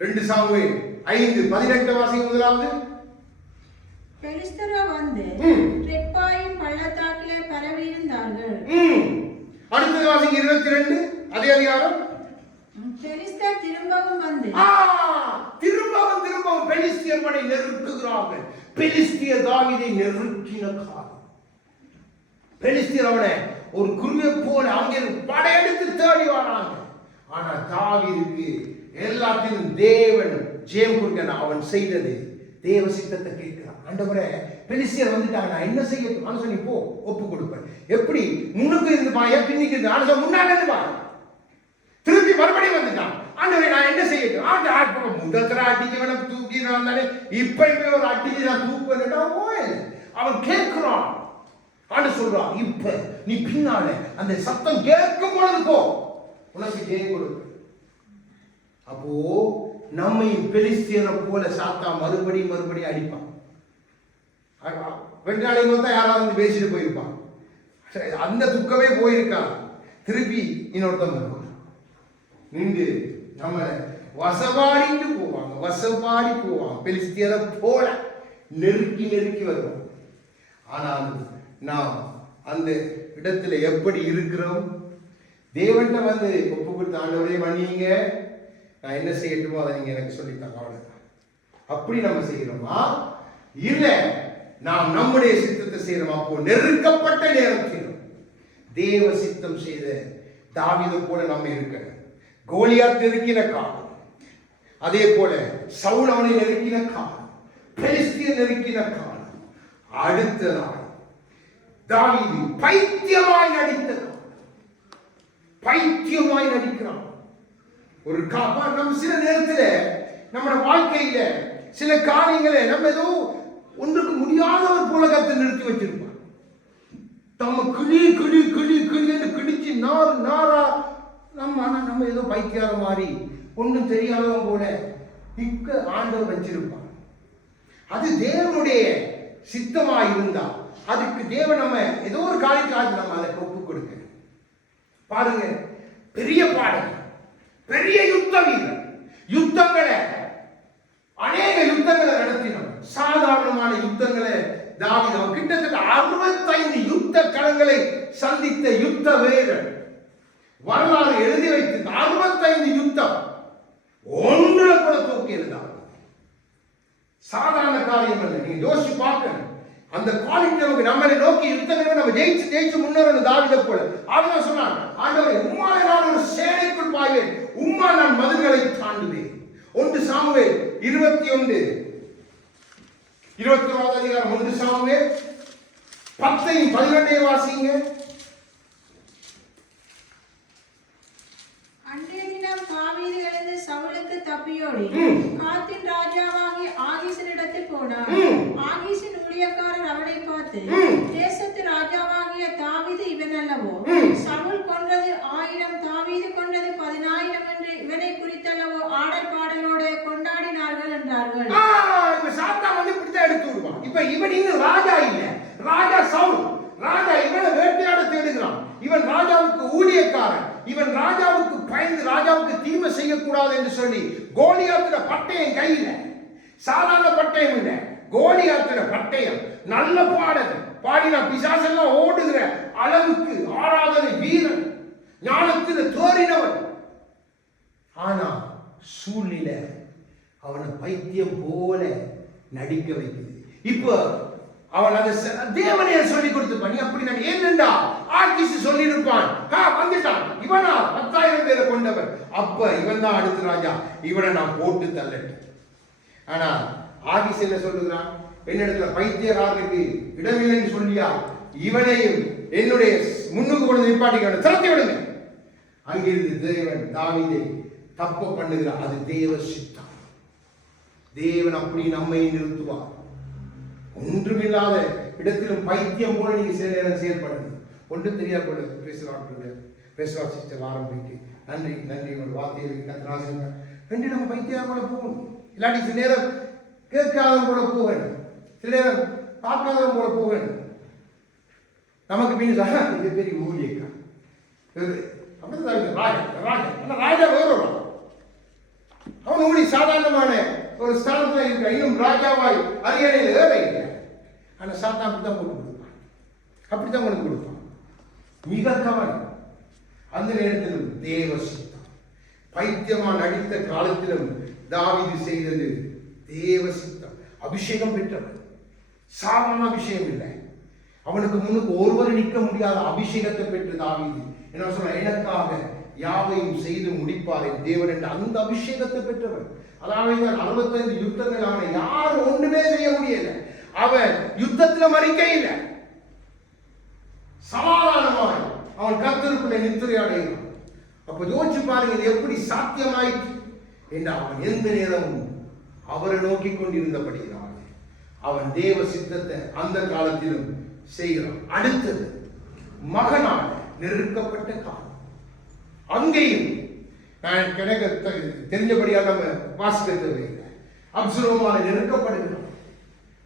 ரெண்டு சாமுவேல் 5:18 வாசிங்க. முதலாவது, பெலிஸ்தரோ வந்து ரெப்பாயின் பள்ளத்தாக்கிலே பரவி இருந்தார்கள். அடுத்தது வாசிங்க 22 அதே அதிகாரம். பெலிஸ்தர் திரும்பவும் வந்து திரும்பவும் பெலிஸ்தியர் படை நெருக்குகிறார்கள். பெலிஸ்தியர் தாவீதை நெருக்கின காலம். பெலிஸ்தியர் அவனை ஒரு குருவை போல அங்கே படையெடுத்து தேடி வராங்க. ஆனா தாவீதுக்கு எல்லாத்திலும் தேவன் ஜெயம் கொடுக்க அவன் செய்தது தேவ சித்தத்தை கேட்கிறான். ஆண்டவரே, பெலிஸ்தியர் வந்துட்டாங்க, நான் என்ன செய்யட்டும்? நான் சொன்னி போ, ஒப்பு கொடுப்பேன். எப்படி முன்னுக்கு இருந்து பாயா, பின்னுக்கு இருந்து ஆனா முன்னாடி இருந்து பா. திருப்பி மறுபடியும் வந்துட்டான். ஆண்டவரே, நான் என்ன செய்யட்டும்? முதல்ல அடிக்கவன தூக்கி வந்தானே, இப்ப ஒரு அடிச்சு நான் தூக்குவேன். அவன் கேட்கிறான். ஆண்டு சொல்றான், இப்ப நீ பின்னால அந்த சத்தம் கேட்கும் பொழுது போ, உனக்கு ஜெயம் கொடுப்பேன். அப்போ நம்மை பெலிஸ்தியரை போல சாத்தா மறுபடியும் அடிப்பான். வெண்டாளையும் பார்த்தா யாராவது வந்து பேசிட்டு போயிருப்பான். அந்த துக்கமே போயிருக்கான். திருப்பி இன்னொருத்தம் வருவான். நின்று நம்ம வசப்பாடிட்டு போவாங்க. பெலிஸ்தியரை போல நெருக்கி வருவோம். ஆனால் நாம் அந்த இடத்துல எப்படி இருக்கிறோம்? தேவன்கிட்ட வந்து ஒப்பு கொடுத்த ஆண்டவரே மன்னிங்க, நான் என்ன செய்யட்டுமோ அதை நீங்க எனக்கு சொல்லித்தாங்க. அவ்வளவுதான். அப்படி நம்ம செய்கிறோமா? இல்ல, நாம் நம்முடைய சித்தத்தை செய்யறோம். அப்போ நெருக்கப்பட்ட நேரத்தில் தேவ சித்தம் செய்த தாவீது போல நம்ம இருக்க. கோலியாத் நெருக்கின காலம், அதே போல சவுல் அவனை நெருக்கின காலம், பெலிஸ்தியர் நெருக்கின காலம். அடுத்த நாள் தாவீது பைத்தியமாய் நடிக்கிறான். ஒரு நம்ம சில நேரத்தில் நம்ம வாழ்க்கையில சில காரியங்களை நம்ம ஏதோ ஒன்றுக்கு முடியாதவர் போல கத்தை நிறுத்தி வச்சிருப்போம். நம்ம கிளி கிழிச்சு நாரா நம்ம ஏதோ பைத்தியார மாதிரி ஒன்றும் தெரியாதவங்க போல இக்க ஆண்டவர் வச்சிருப்பான். அது தேவனுடைய சித்தமா இருந்தா அதுக்கு தேவன் நம்ம ஏதோ ஒரு காரியத்துக்காக நம்ம அதை ஒப்பு கொடுக்க. பாருங்க, பெரிய பாடல், பெரிய யுத்த வீரர், அநேக யுத்தங்களை நடத்தினார். சாதாரணமான யுத்தங்களை தாவீது கிட்டத்தட்ட 65 யுத்த களங்களை சந்தித்த யுத்த வீரர். வரலாறு எழுதி வைத்து 65 யுத்தம் ஒன்றுல கூட தூக்கி இருந்தார். சாதாரண காரியம் அல்ல. நீங்க யோசிச்சு பார்க்கணும். அந்த குவாலிட்டி நமக்கு நம்மளை நோக்கி யுத்தங்களை நம்ம ஜெயிச்சு முன்னேறணும். தாவீதை போல அவன் சொன்னான், ஆண்டவரே, உம்மாலே நான் ஒரு சேனைக்குள் பாய்வேன், உம்மா நான் மதில்களை தாண்டுவேன். 1 சாமுவேல் 21 அதிகாரம். 1 சாமுவேல் 10:12 வாசிங்க. அன்றைய தினம் தாவீது எழுந்து சவுலுக்கு தப்பியோடி காத்தின் ராஜாவாகிய ஆகீசினிடத்தில் போனான். ஆகீசின் ஊழியக்காரர் அவனை பார்த்து, தேசத்து ராஜாவாகிய தாவீது இவன் அல்லவோ? சவுல் கொன்றது 1000, தாவீது கொன்றது 10,000 என்று இவனை குறித்தல்லவோ ஆடல் பாடலோடு கொண்டாடினார்கள் என்றார்கள். இப்ப சாத்தா வந்து இப்படித்தான் எடுத்து விடுவான். இப்ப இவன் இன்னும் ராஜா இல்ல, ராஜா சவுல். ராஜா இவனை வேட்டையாட தேடுகிறான். இவன் ராஜாவுக்கு ஊழியக்காரன். இவன் ராஜாவுக்கு பயந்து ராஜாவுக்கு தீமை செய்யக்கூடாது என்று சொல்லி கோலியாத்திர பட்டயம் கையில, சாதாரண பட்டயம் இல்லை, கோலியாத்திர பட்டயம். நல்ல பாடகன், பாடினா பிசாசெல்லாம் ஓடுகிற அளவுக்கு ஆராதனை வீரன், ஞானத்தில் தோறினவன். ஆனா சூழ்நிலை அவனை பைத்தியம் போல நடிக்க வைக்குது. இப்போ அவன் அதை தேவனே சொல்லி கொடுத்துப்பான். நீ அப்படி நான் ஏனென்றா ஆகிஸ் சொல்லியிருப்பான், வந்துட்டான் இவனா 10,000 பேரை கொண்டவர். அப்ப இவன் தான் அடுத்த ராஜா, இவனை நான் போட்டு தள்ளட்டேன். ஆனா ஆகிஸ் என்ன சொல்லுகிறான்? என்னிடத்துல பைத்தியக்காரனுக்கு இடமில்லைன்னு சொல்லியா, இவனையும் என்னுடைய முன்னுக்கு கொண்டு நிப்பாட்டிக்க திறத்தி விடுங்க. அங்கிருந்து தேவன் தாவீதை தப்ப பண்ணுகிறார். அது தேவ சித்தம். தேவன் அப்படி நம்மை நிறுத்துவார். ஒன்றுமில்லாத இடத்திலும் பைத்தியம் போல நீங்க சில நேரம் செயல்படுங்க. ஒன்றும் தெரியாது போல பேசுவார் சிஸ்டர் ஆரம்பிக்கு நன்றி நன்றி ஒரு வார்த்தையை கத்திராசிங்க நன்றி. நம்ம பைத்தியம் போல போகணும். இல்லாட்டி சில நேரம் கேட்காத போல போக வேண்டும், சில நேரம் பார்க்காத போல போக வேண்டும். நமக்கு பின் இது பெரிய ஊழியக்கா அப்படிதான் ராஜா வேற அவன் ஊழி சாதாரணமான ஒரு ஸ்தானத்தில் இருக்க, இன்னும் ராஜாவாய் அரியணையில் ஏற இல்லை. ஆனால் சாத்தா அப்படித்தான் கொண்டு கொடுப்பான், அப்படித்தான் கொண்டு கொடுப்பான். மிக கவனம். அந்த நேரத்திலும் தேவ சித்தம். பைத்தியமா நடித்த காலத்திலும் தாவீது செய்தது தேவ சித்தம். அபிஷேகம் பெற்றவன், சாதாரண அபிஷேகம் இல்லை. அவனுக்கு முன்னுக்கு ஒருவர் நிற்க முடியாத அபிஷேகத்தை பெற்று தாவீது என்ன சொல்ற, எனக்காக யாவையும் செய்து முடிப்பார் என் தேவன் என்ற அந்த அபிஷேகத்தை பெற்றவன். அதாவது 65 யுத்தங்கள் அவனை யாரும் ஒன்றுமே செய்ய முடியல. அவன் யுத்தத்தில் மறிக்க இல்லை, சமாதானமாய் அவன் கர்த்தருக்குள்ளே நித்திரை அடைகிறான். அப்ப யோசிச்சு பாருங்க, இது எப்படி சாத்தியமாயிற்று என்று. அவன் எந்த நேரமும் அவரை நோக்கி கொண்டிருந்தபடியினால் அவன் தேவ சித்தத்தை அந்த காலத்திலும் செய்கிறான். அடுத்தது மகனால நெருக்கப்பட்ட காலம். அங்கேயும் நான் கிணக்க தெரிஞ்சபடியாக நம்ம வாசிக்க தேவையில்லை. அப்சலோமால நெருக்கப்படுகிறான்.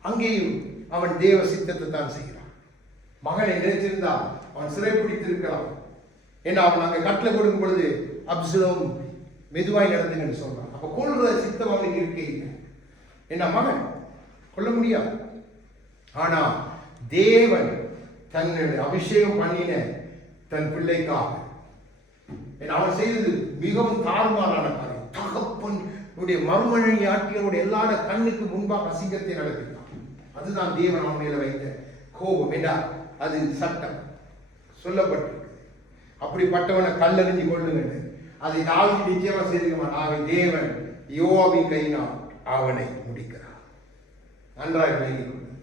அங்கேயும் அவன் தேவ சித்தத்தை தான் செய்கிறான். மகனை நினைச்சிருந்தா அவன் சிறைப்பிடித்திருக்கலாம். ஏன்னா அவன் அங்கே கட்டளை கொடுக்கும் பொழுது அப்சலோம் மெதுவாய் நடந்துங்கன்னு சொல்றான். அப்ப கொள்ற சித்தம் அவனுக்கு இருக்கே இல்லை. என்ன மகன் கொள்ள முடியாது. ஆனா தேவன் தன்னுடைய அபிஷேகம் பண்ணின தன் பிள்ளைக்காக அவன் செய்தது மிகவும் தாறுமாறான காரியம். தகப்பனுடைய மறுமணி ஆட்டியருடைய எல்லார கண்ணுக்கு முன்பாக அசிங்கத்தை நடத்தினான். அதுதான் தேவன் அவன் மேல வைத்த கோபம். என்றா அது சட்டம் சொல்லப்பட்டிருக்கு. அப்படிப்பட்டவனை கல்லறிஞ்சு கொள்ளுங்க. அதை தாவீது நிச்சயமா செய்திருக்க. ஆக தேவன் யோவாபின் கையினால் அவனை முடிக்கிறார். நன்றாக விளங்கிக் கொள்ளுங்க.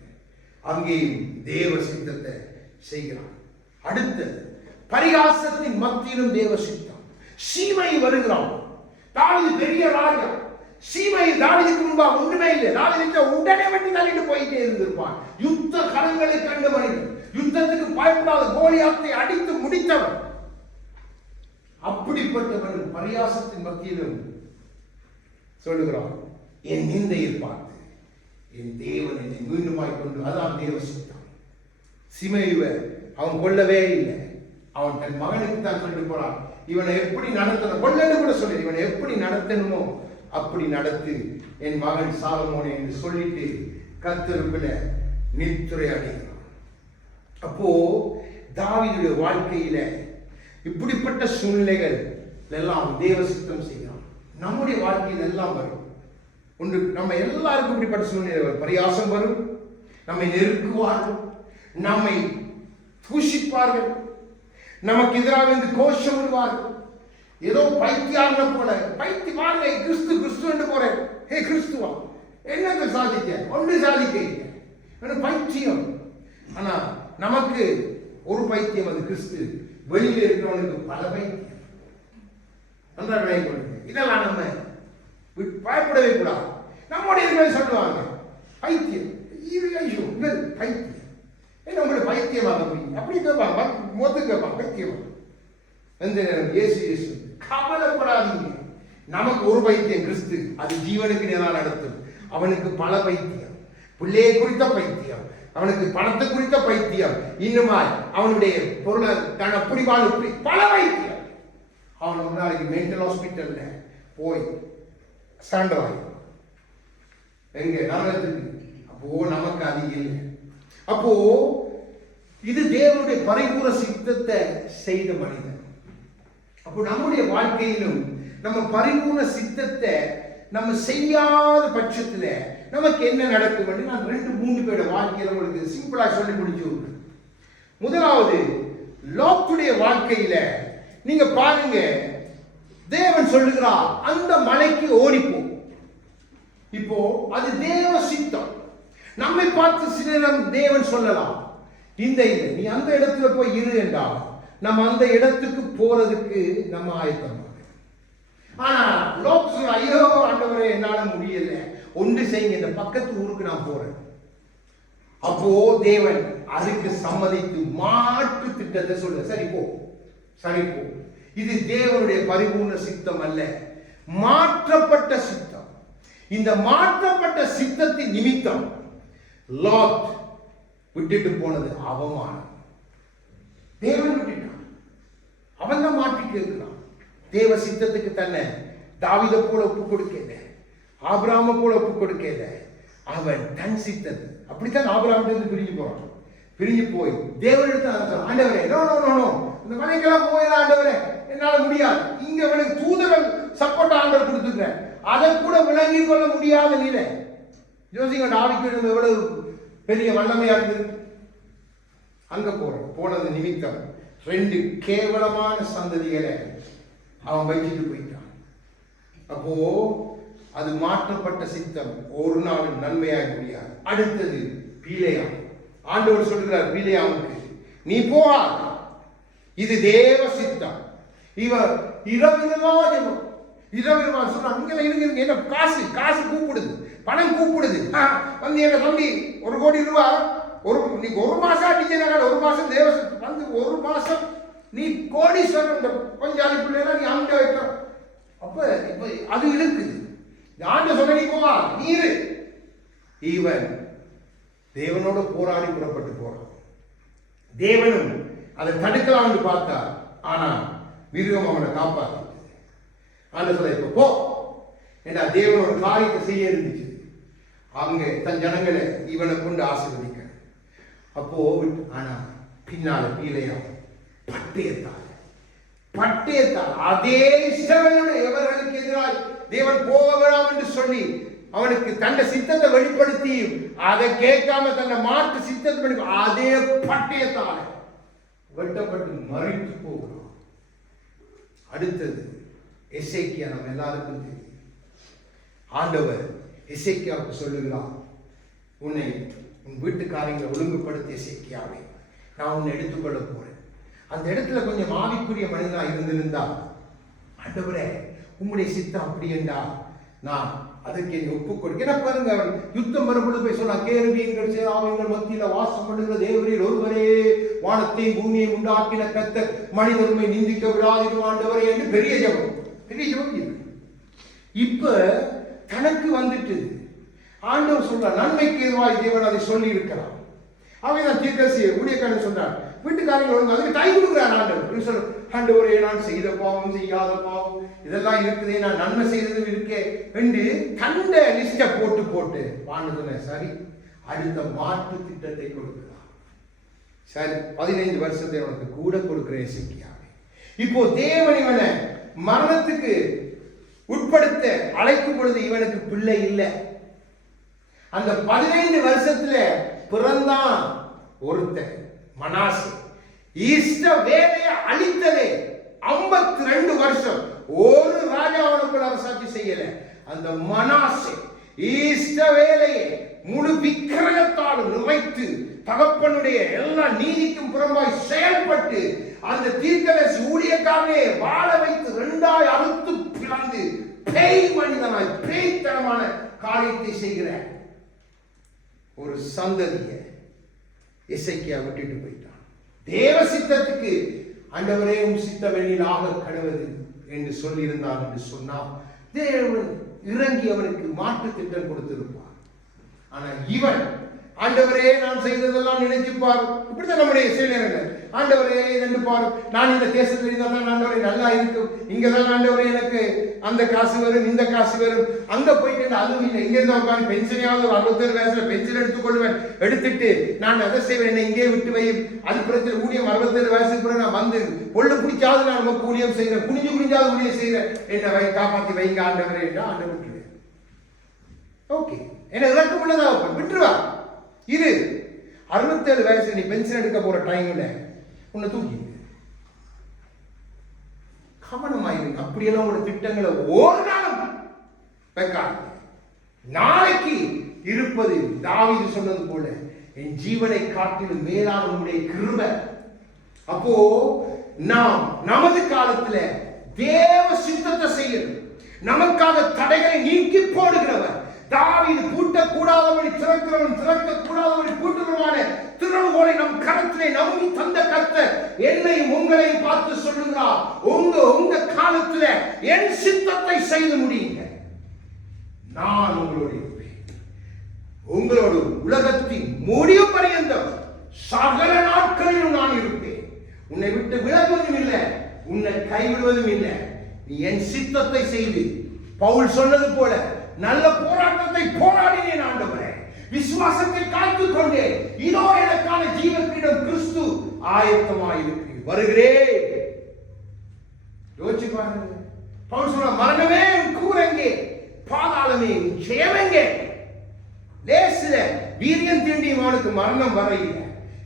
அங்கேயும் தேவ சித்தத்தை செய்கிறான். அடுத்தது பரிகாசத்தின் மத்தியிலும் தேவ சித்தம். சீமை வருகிறான். தாவீது பெரிய ராஜா. சீமை தாவீதுக்கு முன்பாக ஒன்றுமே இல்லை. தாவீது உடனே வெட்டி தள்ளிட்டு போயிட்டே இருந்திருப்பான். யுத்த கரங்களை கண்ட மனிதன், யுத்தத்துக்கு பயப்படாத கோலியாத்தை அடித்து முடித்தவன். அப்படிப்பட்டவன் பரியாசத்தின் மத்தியிலும் சொல்லுகிறான், என் நிந்தையில் பார்த்து என் தேவன் என்னை மீண்டுமாய் கொண்டு. அதான் தேவ சித்தம். சிமையுவ அவன் கொல்லவே இல்லை. அவன் தன் மகனுக்கு தான் சொல்லிட்டு போறான், இவனை எப்படி நடத்தணும் கொல்லன்னு கூட சொல்லி, இவனை எப்படி நடத்தணுமோ அப்படி நடத்து என் மகன் சாலமோனே என்று சொல்லிட்டு கர்த்தருக்குள்ள நித்திரை அடைகிறான். அப்போ தாவீதுடைய வாழ்க்கையில இப்படிப்பட்ட சூழ்நிலைகள் எல்லாம் தேவ சித்தம் செய்யலாம். நம்முடைய வாழ்க்கையில் எல்லாம் வரும். ஒன்று நம்ம எல்லாருக்கும் இப்படிப்பட்ட சூழ்நிலை வரும். பரியாசம் வரும், நம்மை நெருக்குவார்கள், நம்மை தூஷிப்பார்கள், நமக்கு எதிராக இருந்து கோஷம் விடுவார்கள். ஏதோ பைத்தியார்ன போல பைத்தி வாங்க கிறிஸ்து கிறிஸ்து என்று போறேன். ஹே கிறிஸ்துவா என்னத்தை சாதிக்க? ஒன்று சாதிக்க இல்லை, பைத்தியம். ஆனா நமக்கு ஒரு பைத்தியம், அது கிறிஸ்து. வெளியில் இருக்கிறவனுக்கு பல பைத்தியம். நன்றாக இதெல்லாம் நம்ம பயப்படவே கூடாது. நம்முடைய சொல்லுவாங்க பைத்தியம், பைத்தியம் என்ன உங்களுக்கு பைத்தியமாக முடியும் அப்படி கேட்பாங்க. மொத்த கேட்பாங்க பைத்தியம். எந்த நேரம் இயேசு இயேசு கவலைப்படாதீங்க. நமக்கு ஒரு பைத்தியம் கிறிஸ்து, அது ஜீவனுக்கு நேரம் நடத்தும். அவனுக்கு பல பைத்தியம். பிள்ளையை குறித்த பைத்தியம், அவனுக்கு பணத்தை குறித்த பைத்தியம், இன்னுமாய் அவனுடைய பொருளை தன் அப்படி வாழ் பல பைத்தியம். அவன் ஒரு நாளைக்கு மென்டல் ஹாஸ்பிட்டல்ல போய் சாண்டவாய் எங்க நரகத்துக்கு. அப்போ நமக்கு அது இல்லை. அப்போ இது தேவனுடைய பரிபூரண சித்தத்தை செய்த மனிதன். அப்போ நம்முடைய வாழ்க்கையிலும் நம்ம பரிபூரண சித்தத்தை நம்ம செய்யாத பட்சத்துல நமக்கு என்ன நடக்கும்? நான் 2-3 பேரோட வாழ்க்கையில உங்களுக்கு சிம்பிளா சொல்லி முடிச்சு. முதலாவது லோத்துடைய வாழ்க்கையில நீங்க பாருங்க, தேவன் சொல்லுகிறார் அந்த மலைக்கு ஓடிப்போ. இப்போ அது தேவ சித்தம். நம்மை பார்த்து சிலரம் தேவன் சொல்லலாம், இந்த இல்லை நீ அந்த இடத்துல போய் இரு என்றால் நம்ம அந்த இடத்துக்கு போறதுக்கு நம்ம ஆயத்தம். ஆனா லோக் சொல்ல, ஐயோ ஆண்டவரே என்னால முடியல, ஒன்று செய்யுங்க, இந்த பக்கத்து ஊருக்கு நான் போறேன். அப்போ தேவன் அதுக்கு சம்மதித்து மாற்று திட்டத்தை சொல்ல, சரி போ, சரி போ. இது தேவனுடைய பரிபூர்ண சித்தம் அல்ல, மாற்றப்பட்ட சித்தம். இந்த மாற்றப்பட்ட சித்தத்தின் நிமித்தம் லாட் விட்டுட்டு போனது அவமானம். தேவன் விட்டுட்டான், அவன் தான் மாற்றி கேட்கிறான். தேவ சித்தத்துக்கு தன்னை தாவீதை போல ஒப்பு கொடுக்கல, ஆபிரகாமை போல ஒப்பு கொடுக்கல. அவன் தன் சித்தத்து, அப்படித்தான் ஆபிரகாமிலிருந்து பிரிஞ்சு போறான். பிரிஞ்சு போய் தேவனிடத்தில் ஆண்டவரே, நோ நோ நோ நோ, இந்த மலைக்கெல்லாம் போயிடலாம் ஆண்டவரே, என்னால முடியாது. இங்க அவனுக்கு தூதர்கள் சப்போர்ட் ஆண்டவர் கொடுத்துக்கிறேன், அதை கூட விளங்கி கொள்ள முடியாத நிலை. யோசிங்க, ஆவிக்கு எவ்வளவு பெரிய வல்லமையா இருந்தது. அங்க போனது நிமித்தம் 2 கேவலமான சந்ததிகளை அவன் வச்சுட்டு போயிட்டான். அப்போ அது மாற்றப்பட்ட சித்தம் ஒரு நாள் நன்மையாக முடியாது. அடுத்தது பீலேயாம். ஆண்டவர் சொல்கிறார் பீலேயாமுக்கு, நீ போவா, இது தேவ சித்தம். இவர் இரவிரவா சொன்னான், இங்க இருங்க, என்ன காசு கூப்பிடுது, பணம் கூப்பிடுது. வந்து என்ன தம்பி, 1 கோடி ரூபாய், நீ 1 மாசம் அடிச்சா, 1 மாசம் தேவ வந்து 1 மாசம் நீ கோடீஸ்வரன், கொஞ்சம் பிள்ளைனா நீ அங்க வைக்க. அப்ப இப்ப அது இருக்குது. ஆண்டு சொல்ல, நீ போவா, நீரு. இவன் தேவனோட போராடி புறப்பட்டு போறான். தேவனும் அதை தடுக்கலாம்னு பார்த்தார், ஆனா மிருகம் அவனை காப்பாற்று. ஆண்டு சொல்ல, இப்ப போ, ஏன்னா தேவன் ஒரு காரியத்தை செய்ய இருந்துச்சு. அவங்க தன் ஜனங்களை இவனை கொண்டு ஆசீர்வதிக்க. அப்போ ஆனா பின்னால பீலேயாம் பட்டயத்தால் அதே இஸ்ரவேலுக்கு எதிராய் தேவன் போக வேண்டாம் என்று சொல்லி அவனுக்கு தன்னை சித்தத்தை வெளிப்படுத்தி அதை கேட்காம தன்னை மாற்று சித்தத்தை அதே பட்டயத்தால வெட்டப்பட்டு மறித்து போகிறான். அடுத்தது எசேக்கியா. நம்ம எல்லாருக்கும் தெரியும், ஆண்டவர் எசேக்கியாவுக்கு சொல்லுகிறான், உன் வீட்டுக்காரங்களை ஒழுங்குபடுத்தி எசேக்கியாவை நான் உன்னை எடுத்துக்கொள்ள போறேன். அந்த இடத்துல கொஞ்சம் ஆவிக்குரிய மனிதனா இருந்திருந்தா, ஆண்டவரே உம்முடைய சித்தம் அப்படி என்றா நான் அதற்கு என்னை ஒப்புக் கொடுக்க. பாருங்க, அவன் யுத்தம் வரும்பொழுது போய் சொன்னா, கேருபீன்கள் சேராவின்கள் மத்தியில வாசம் பண்ணுகிற தேவரீர் ஒருவரே, வானத்தையும் பூமியை உண்டாக்கின கர்த்தர், மனிதர்மை நிந்திக்க விடாதிரும் ஆண்டவரே என்று பெரிய ஜெபம் இது. இப்ப தனக்கு வந்துட்டு ஆண்டவர் சொல்றார், நன்மைக்கு எதுவாய் தேவன் அதை சொல்லி இருக்கிறார். அவன் தீர்க்கதரிசி ஊழியக்காரன் சொல்றார், வீட்டுக்காரங்க அதுக்கு டைம் கொடுக்குறார் ஆண்டவர். சொல்ற, ஆண்டவரே நான் செய்த பாவம், செய்யாத பாவம் இதெல்லாம் இருக்குதே, நான் நன்மை செய்ததும் இருக்கே என்று கண்ட லிஸ்ட போட்டு வானதுல சரி அடுத்த மாற்று திட்டத்தை கொடுக்கிறார். சரி, 15 வருஷத்தை உனக்கு கூட கொடுக்கிற எசேக்கியாவே. இப்போ தேவன் இவனை மரணத்துக்கு உட்படுத்த அழைக்கும் பொழுது இவனுக்கு பிள்ளை இல்லை. அந்த 15 வருஷத்துல பிறந்தான் ஒருத்தன், மனாசே. இஷ்ட வேலையை அழித்ததே 52 வருஷம் ஒரு ராஜா அவனுக்குள் அரசாட்சி செய்யல. அந்த மனாசே இஷ்ட வேலையை முழு விக்கிரகத்தால் நிறைத்து தகப்பனுடைய எல்லா நீதிக்கும் புறம்பாய் செயல்பட்டு அந்த தீர்க்கதரிசி ஊழியக்காரனே வாழ வைத்து 2ஆய் அறுத்து பிளந்து பேய் மனிதனாய் பேய்த்தனமான காரியத்தை செய்கிற ஒரு சந்ததியை எசேக்கியா விட்டுட்டு போயிட்டான். தேவ சித்தத்துக்கு ஆண்டவரே உம் சித்தம் எண்ணில் ஆக கடவுது என்று சொல்லியிருந்தான் என்று சொன்னால் தேவன் இறங்கி அவனுக்கு மாற்று திட்டம் கொடுத்திருப்பார். ஆனா இவன் ஆண்டவரே நான் செய்ததெல்லாம் நினைச்சு பாரு. இப்படித்தான் நம்முடைய செயலர்கள், ஆண்டவரே இதென்று பாரு, நான் இந்த தேசத்தில் இருந்தால் தான் ஆண்டவரே நல்லா இருக்கும், இங்கதான் ஆண்டவரே எனக்கு அந்த காசு வரும், இந்த காசு வரும், அங்க போயிட்டு அதுவும் இல்லை, இங்க இருந்தா உட்காந்து பென்ஷனையாவது ஒரு 67 வயசுல பென்ஷன் எடுத்துக்கொள்வேன், எடுத்துட்டு நான் அதை செய்வேன், என்னை இங்கே விட்டு வையும், அது பிரச்சனை ஊழியம் 67 வயசுக்கு பிறகு நான் வந்து பொண்ணு பிடிச்சாவது நான் நமக்கு ஊழியம் செய்கிறேன், குனிஞ்சாவது ஊழியம் செய்கிறேன், என்னை காப்பாற்றி வைங்க ஆண்டவரே என்றா ஆண்டவர் விட்டுருவேன். ஓகே, என்ன இறக்கம் உள்ளதா விட்டுருவா. இது 67 வயசுல நீ பென்ஷன் எடுக்க போற டைம்ல உன்னை தூக்கி கவனமாயிருங்க. அப்படியெல்லாம் ஒரு திட்டங்களை ஒரு நாளும் வைக்காது. நாளைக்கு இருப்பது தாவீது சொன்னது போல என் ஜீவனை காட்டிலும் மேலான உன்னுடைய கிருபை. அப்போ நாம் நமது காலத்துல தேவ சித்தத்தை செய்யணும். நமக்காக தடைகளை நீக்கி போடுகிறவர், தாவீது பூட்டக்கூடாதபடி திறக்கிறவன், திறக்கக்கூடாதபடி பூட்டுகிறவனான திறவுகோலை நம் கரத்திலே நம்பி தந்த கர்த்தர் என்னையும் உங்களையும் பார்த்து சொல்லுகிறார், உங்க காலத்துல என் சித்தத்தை செய்து முடியுங்க, நான் உங்களோடு இருப்பேன். உங்களோடு உலகத்தின் முடிவு பரியந்தம் சகல நாட்களிலும் நான் இருப்பேன். உன்னை விட்டு விலகுவதும் இல்லை, உன்னை கைவிடுவதும் இல்லை. நீ என் சித்தத்தை செய்து, பவுல் சொன்னது போல, நல்ல போராட்டத்தை போராடினேன் ஆண்டவரே, விசுவாசத்தை காத்துக் கொண்டேன், இதோ எனக்கான ஜீவக்கிரீடம் கிறிஸ்து ஆயத்தமாயிருக்கு, வருகிறேன். யோசிச்சு பாருங்க. பவுல் சொன்ன, மரணமே உன் கூரெங்கே, பாதாளமே உன் ஜெயமெங்கே. லேசில வீரியம் தீண்டியும் அவனுக்கு மரணம் வர இல்லை.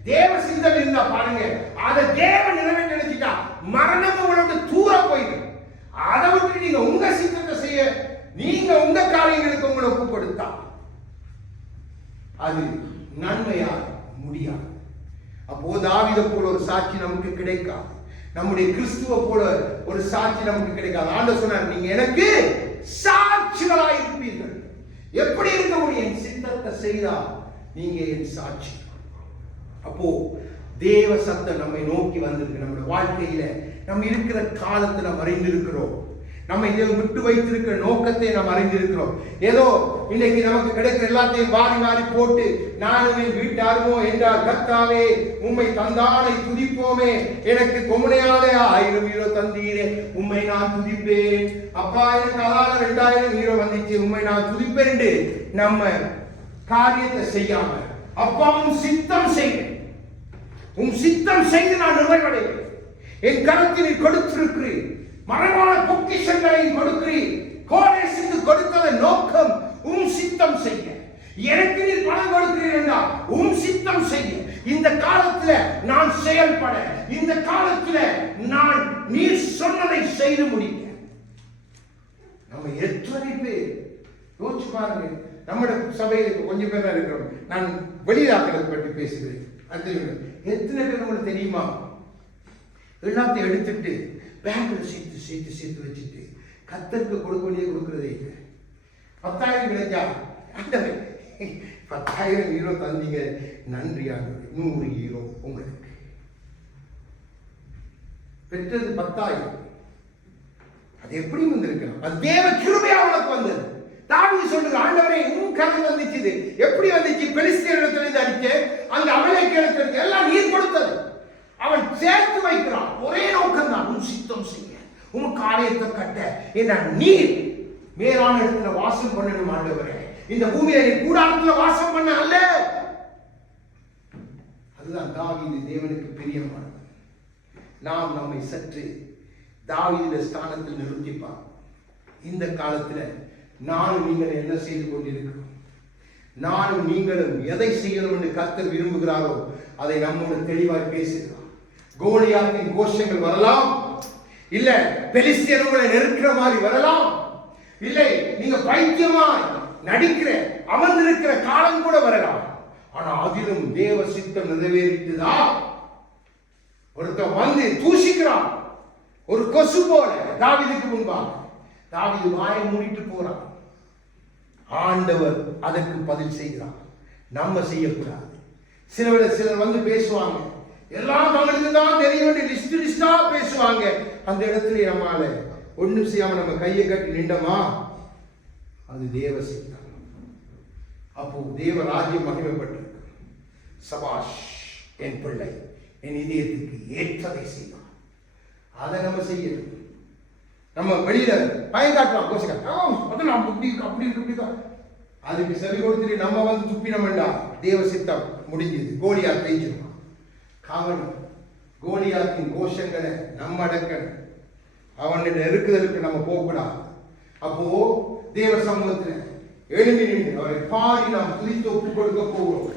தேவ சிந்தம் இருந்தா பாருங்க, அதை தேவ நிறைவேற்ற நினைச்சிட்டா மரணம் உங்களோட தூர போயிடும். அதை விட்டு நீங்க உங்க சித்தத்தை செய்ய, நீங்க உங்க காரியங்களுக்கு உங்களை ஒப்பு கொடுத்தா அது நன்மையா முடியாது. அப்போ தாவீதை போல ஒரு சாட்சி நமக்கு கிடைக்காது, நம்முடைய கிறிஸ்துவ போல ஒரு சாட்சி நமக்கு கிடைக்காது. ஆண்டவர் சொன்னார், நீங்க எனக்கு சாட்சிகளாய் இருப்பீர்கள். எப்படி இருக்க முடியும்? என் சித்தத்தை செய்தா நீங்க என் சாட்சி. அப்போ தேவ சத்தம் நம்மை நோக்கி வந்திருக்கு. நம்முடைய வாழ்க்கையில நம்ம இருக்கிற காலத்தை நாம் அறிந்திருக்கிறோம், நம்ம இதை விட்டு வைத்திருக்கிற நோக்கத்தை நாம் அறிந்திருக்கிறோம். ஏதோ இன்னைக்கு நமக்கு கிடைக்கிற எல்லாத்தையும் வாரி வாரி போட்டு நானும் என் வீட்டாருமோ என்றால், கர்த்தாவே உம்மை தந்தானை துதிப்போமே, எனக்கு கொமுனையாலே 1000 யூரோ தந்தீரே, உம்மை நான் துதிப்பேன். அப்பா எனக்கு அதால 2000 யூரோ வந்துச்சு, உம்மை நான் துதிப்பேன் என்று நம்ம காரியத்தை செய்யாம, அப்பா உம் சித்தம் செய்வேன், உம் சித்தம் செய்து நான் நிறைவடைவேன். என் கருத்தில் கொடுத்திருக்கிறேன், மறைவான பொக்கிஷங்களை கொடுக்கிறேன். கோரேசுக்கு கொடுத்தத நோக்கம் உம் சித்தம் செய்ய. எனக்கு நீர் பணம் கொடுக்கிறீர் என்றால் உம் சித்தம் செய்ய. இந்த காலத்துல நான் செயல்பட, இந்த காலத்துல நான் நீர் சொன்னதை செய்து முடிக்க. நம்ம எத்தனை பேர் யோசிச்சு பாருங்க. நம்முடைய சபையில் இப்ப கொஞ்சம் பேர் தான் இருக்கிறோம். நான் வெளியாக்களை பற்றி பேசுகிறேன். எத்தனை பேர் உங்களுக்கு தெரியுமா, எல்லாத்தையும் எடுத்துட்டு பேங்க்ல சேர்த்து சேர்த்து சேர்த்து வச்சுட்டு கர்த்தருக்கு கொடுக்க வேண்டிய கொடுக்கறதே இல்லை. 10,000 கிடைச்சா, 10,000 யூரோ தந்தீங்க, நன்றி ஆண்டவரே, 100 யூரோ உங்களுக்கு. பெற்றது 10,000. அது எப்படி வந்திருக்கலாம்? அது தேவ கிருபையா உனக்கு வந்தது. தாவீது சொல்லுங்க, ஆண்டவரே உன் கரம் வந்துச்சு. எப்படி வந்துச்சு? பெலிஸ்தியர் இடத்துல இருந்து அடிக்க, அந்த அமலேக்கிய இடத்துல எல்லாம் நீர் கொடுத்தது. அவன் சேர்த்து வைக்கிறான். ஒரே நோக்கம் தான், உன் சித்தம் செய்ய, உன் காரியத்தை கட்ட. ஏன்னா நீர் மேலான இடத்துல வாசம் பண்ணணும் ஆண்டவரே. இந்த பூமியில நீ கூடாரத்துல வாசம் பண்ண அல்ல. அதுதான் தாவீது தேவனுக்கு பிரியமானது. நாம் நம்மை சற்று தாவீதுடைய ஸ்தானத்தில் நிறுத்திப்பார். இந்த காலத்துல நானும் நீங்கள் என்ன செய்து கொண்டிருக்கிறோம்? நானும் நீங்களும் எதை செய்யணும் என்று கர்த்தர் விரும்புகிறாரோ அதை நம்மோடு தெளிவாய் பேசுகிறார். கோலியாத்தின் கோஷங்கள் வரலாம், இல்ல பெலிஸ்தியர் உங்களை நெருக்கிற மாதிரி வரலாம், இல்லை நீங்க பைத்தியமாய் நடிக்கிற அமர்ந்திருக்கிற காலம் கூட வரலாம். ஆனா அதிலும் தேவ சித்தம் நிறைவேறிட்டுதா? ஒருத்தன் வந்து தூசிக்கிறான், ஒரு கொசு போல தாவீதுக்கு முன்பாக. தாவீது வாயை மூடிட்டு போறான். ஆண்டவர் அதற்கு பதில் செய்கிறார். நம்ம செய்யக்கூடாது. சிலர் வந்து பேசுவாங்க, எல்லாம் நம்மளுக்கு தான் தெரிய வேண்டிய லிஸ்டா பேசுவாங்க. அந்த இடத்துல நம்மால ஒண்ணும் செய்யாம நம்ம கையை கட்டி நின்றமா, அது தேவ சித்தம். அப்போ தேவ ராஜ்யம் மகிமைப்பட்டிருக்கு. சபாஷ், என் பிள்ளை என் இதயத்துக்கு ஏற்றதை செய்வான். அதை நம்ம செய்யணும். நம்ம வெளியில பயங்காட்டுறோம், அப்படி இருக்கு, அதுக்கு செவி கொடுத்துட்டு நம்ம வந்து துப்பினோம்டா தேவ சித்தம் முடிஞ்சது. கோலியாத் ஜெயிச்சிருவான். காவணும், கோலியாத்தின் கோஷங்களை நம்ம அடக்கணும். அவனுடைய நெருக்குதலுக்கு நம்ம போகக்கூடாது. அப்போ தேவ சமூகத்தில் எழுதி நின்று அவரை பாடி நாம் துதித்து ஒப்புக் கொடுக்க போகிறோம்.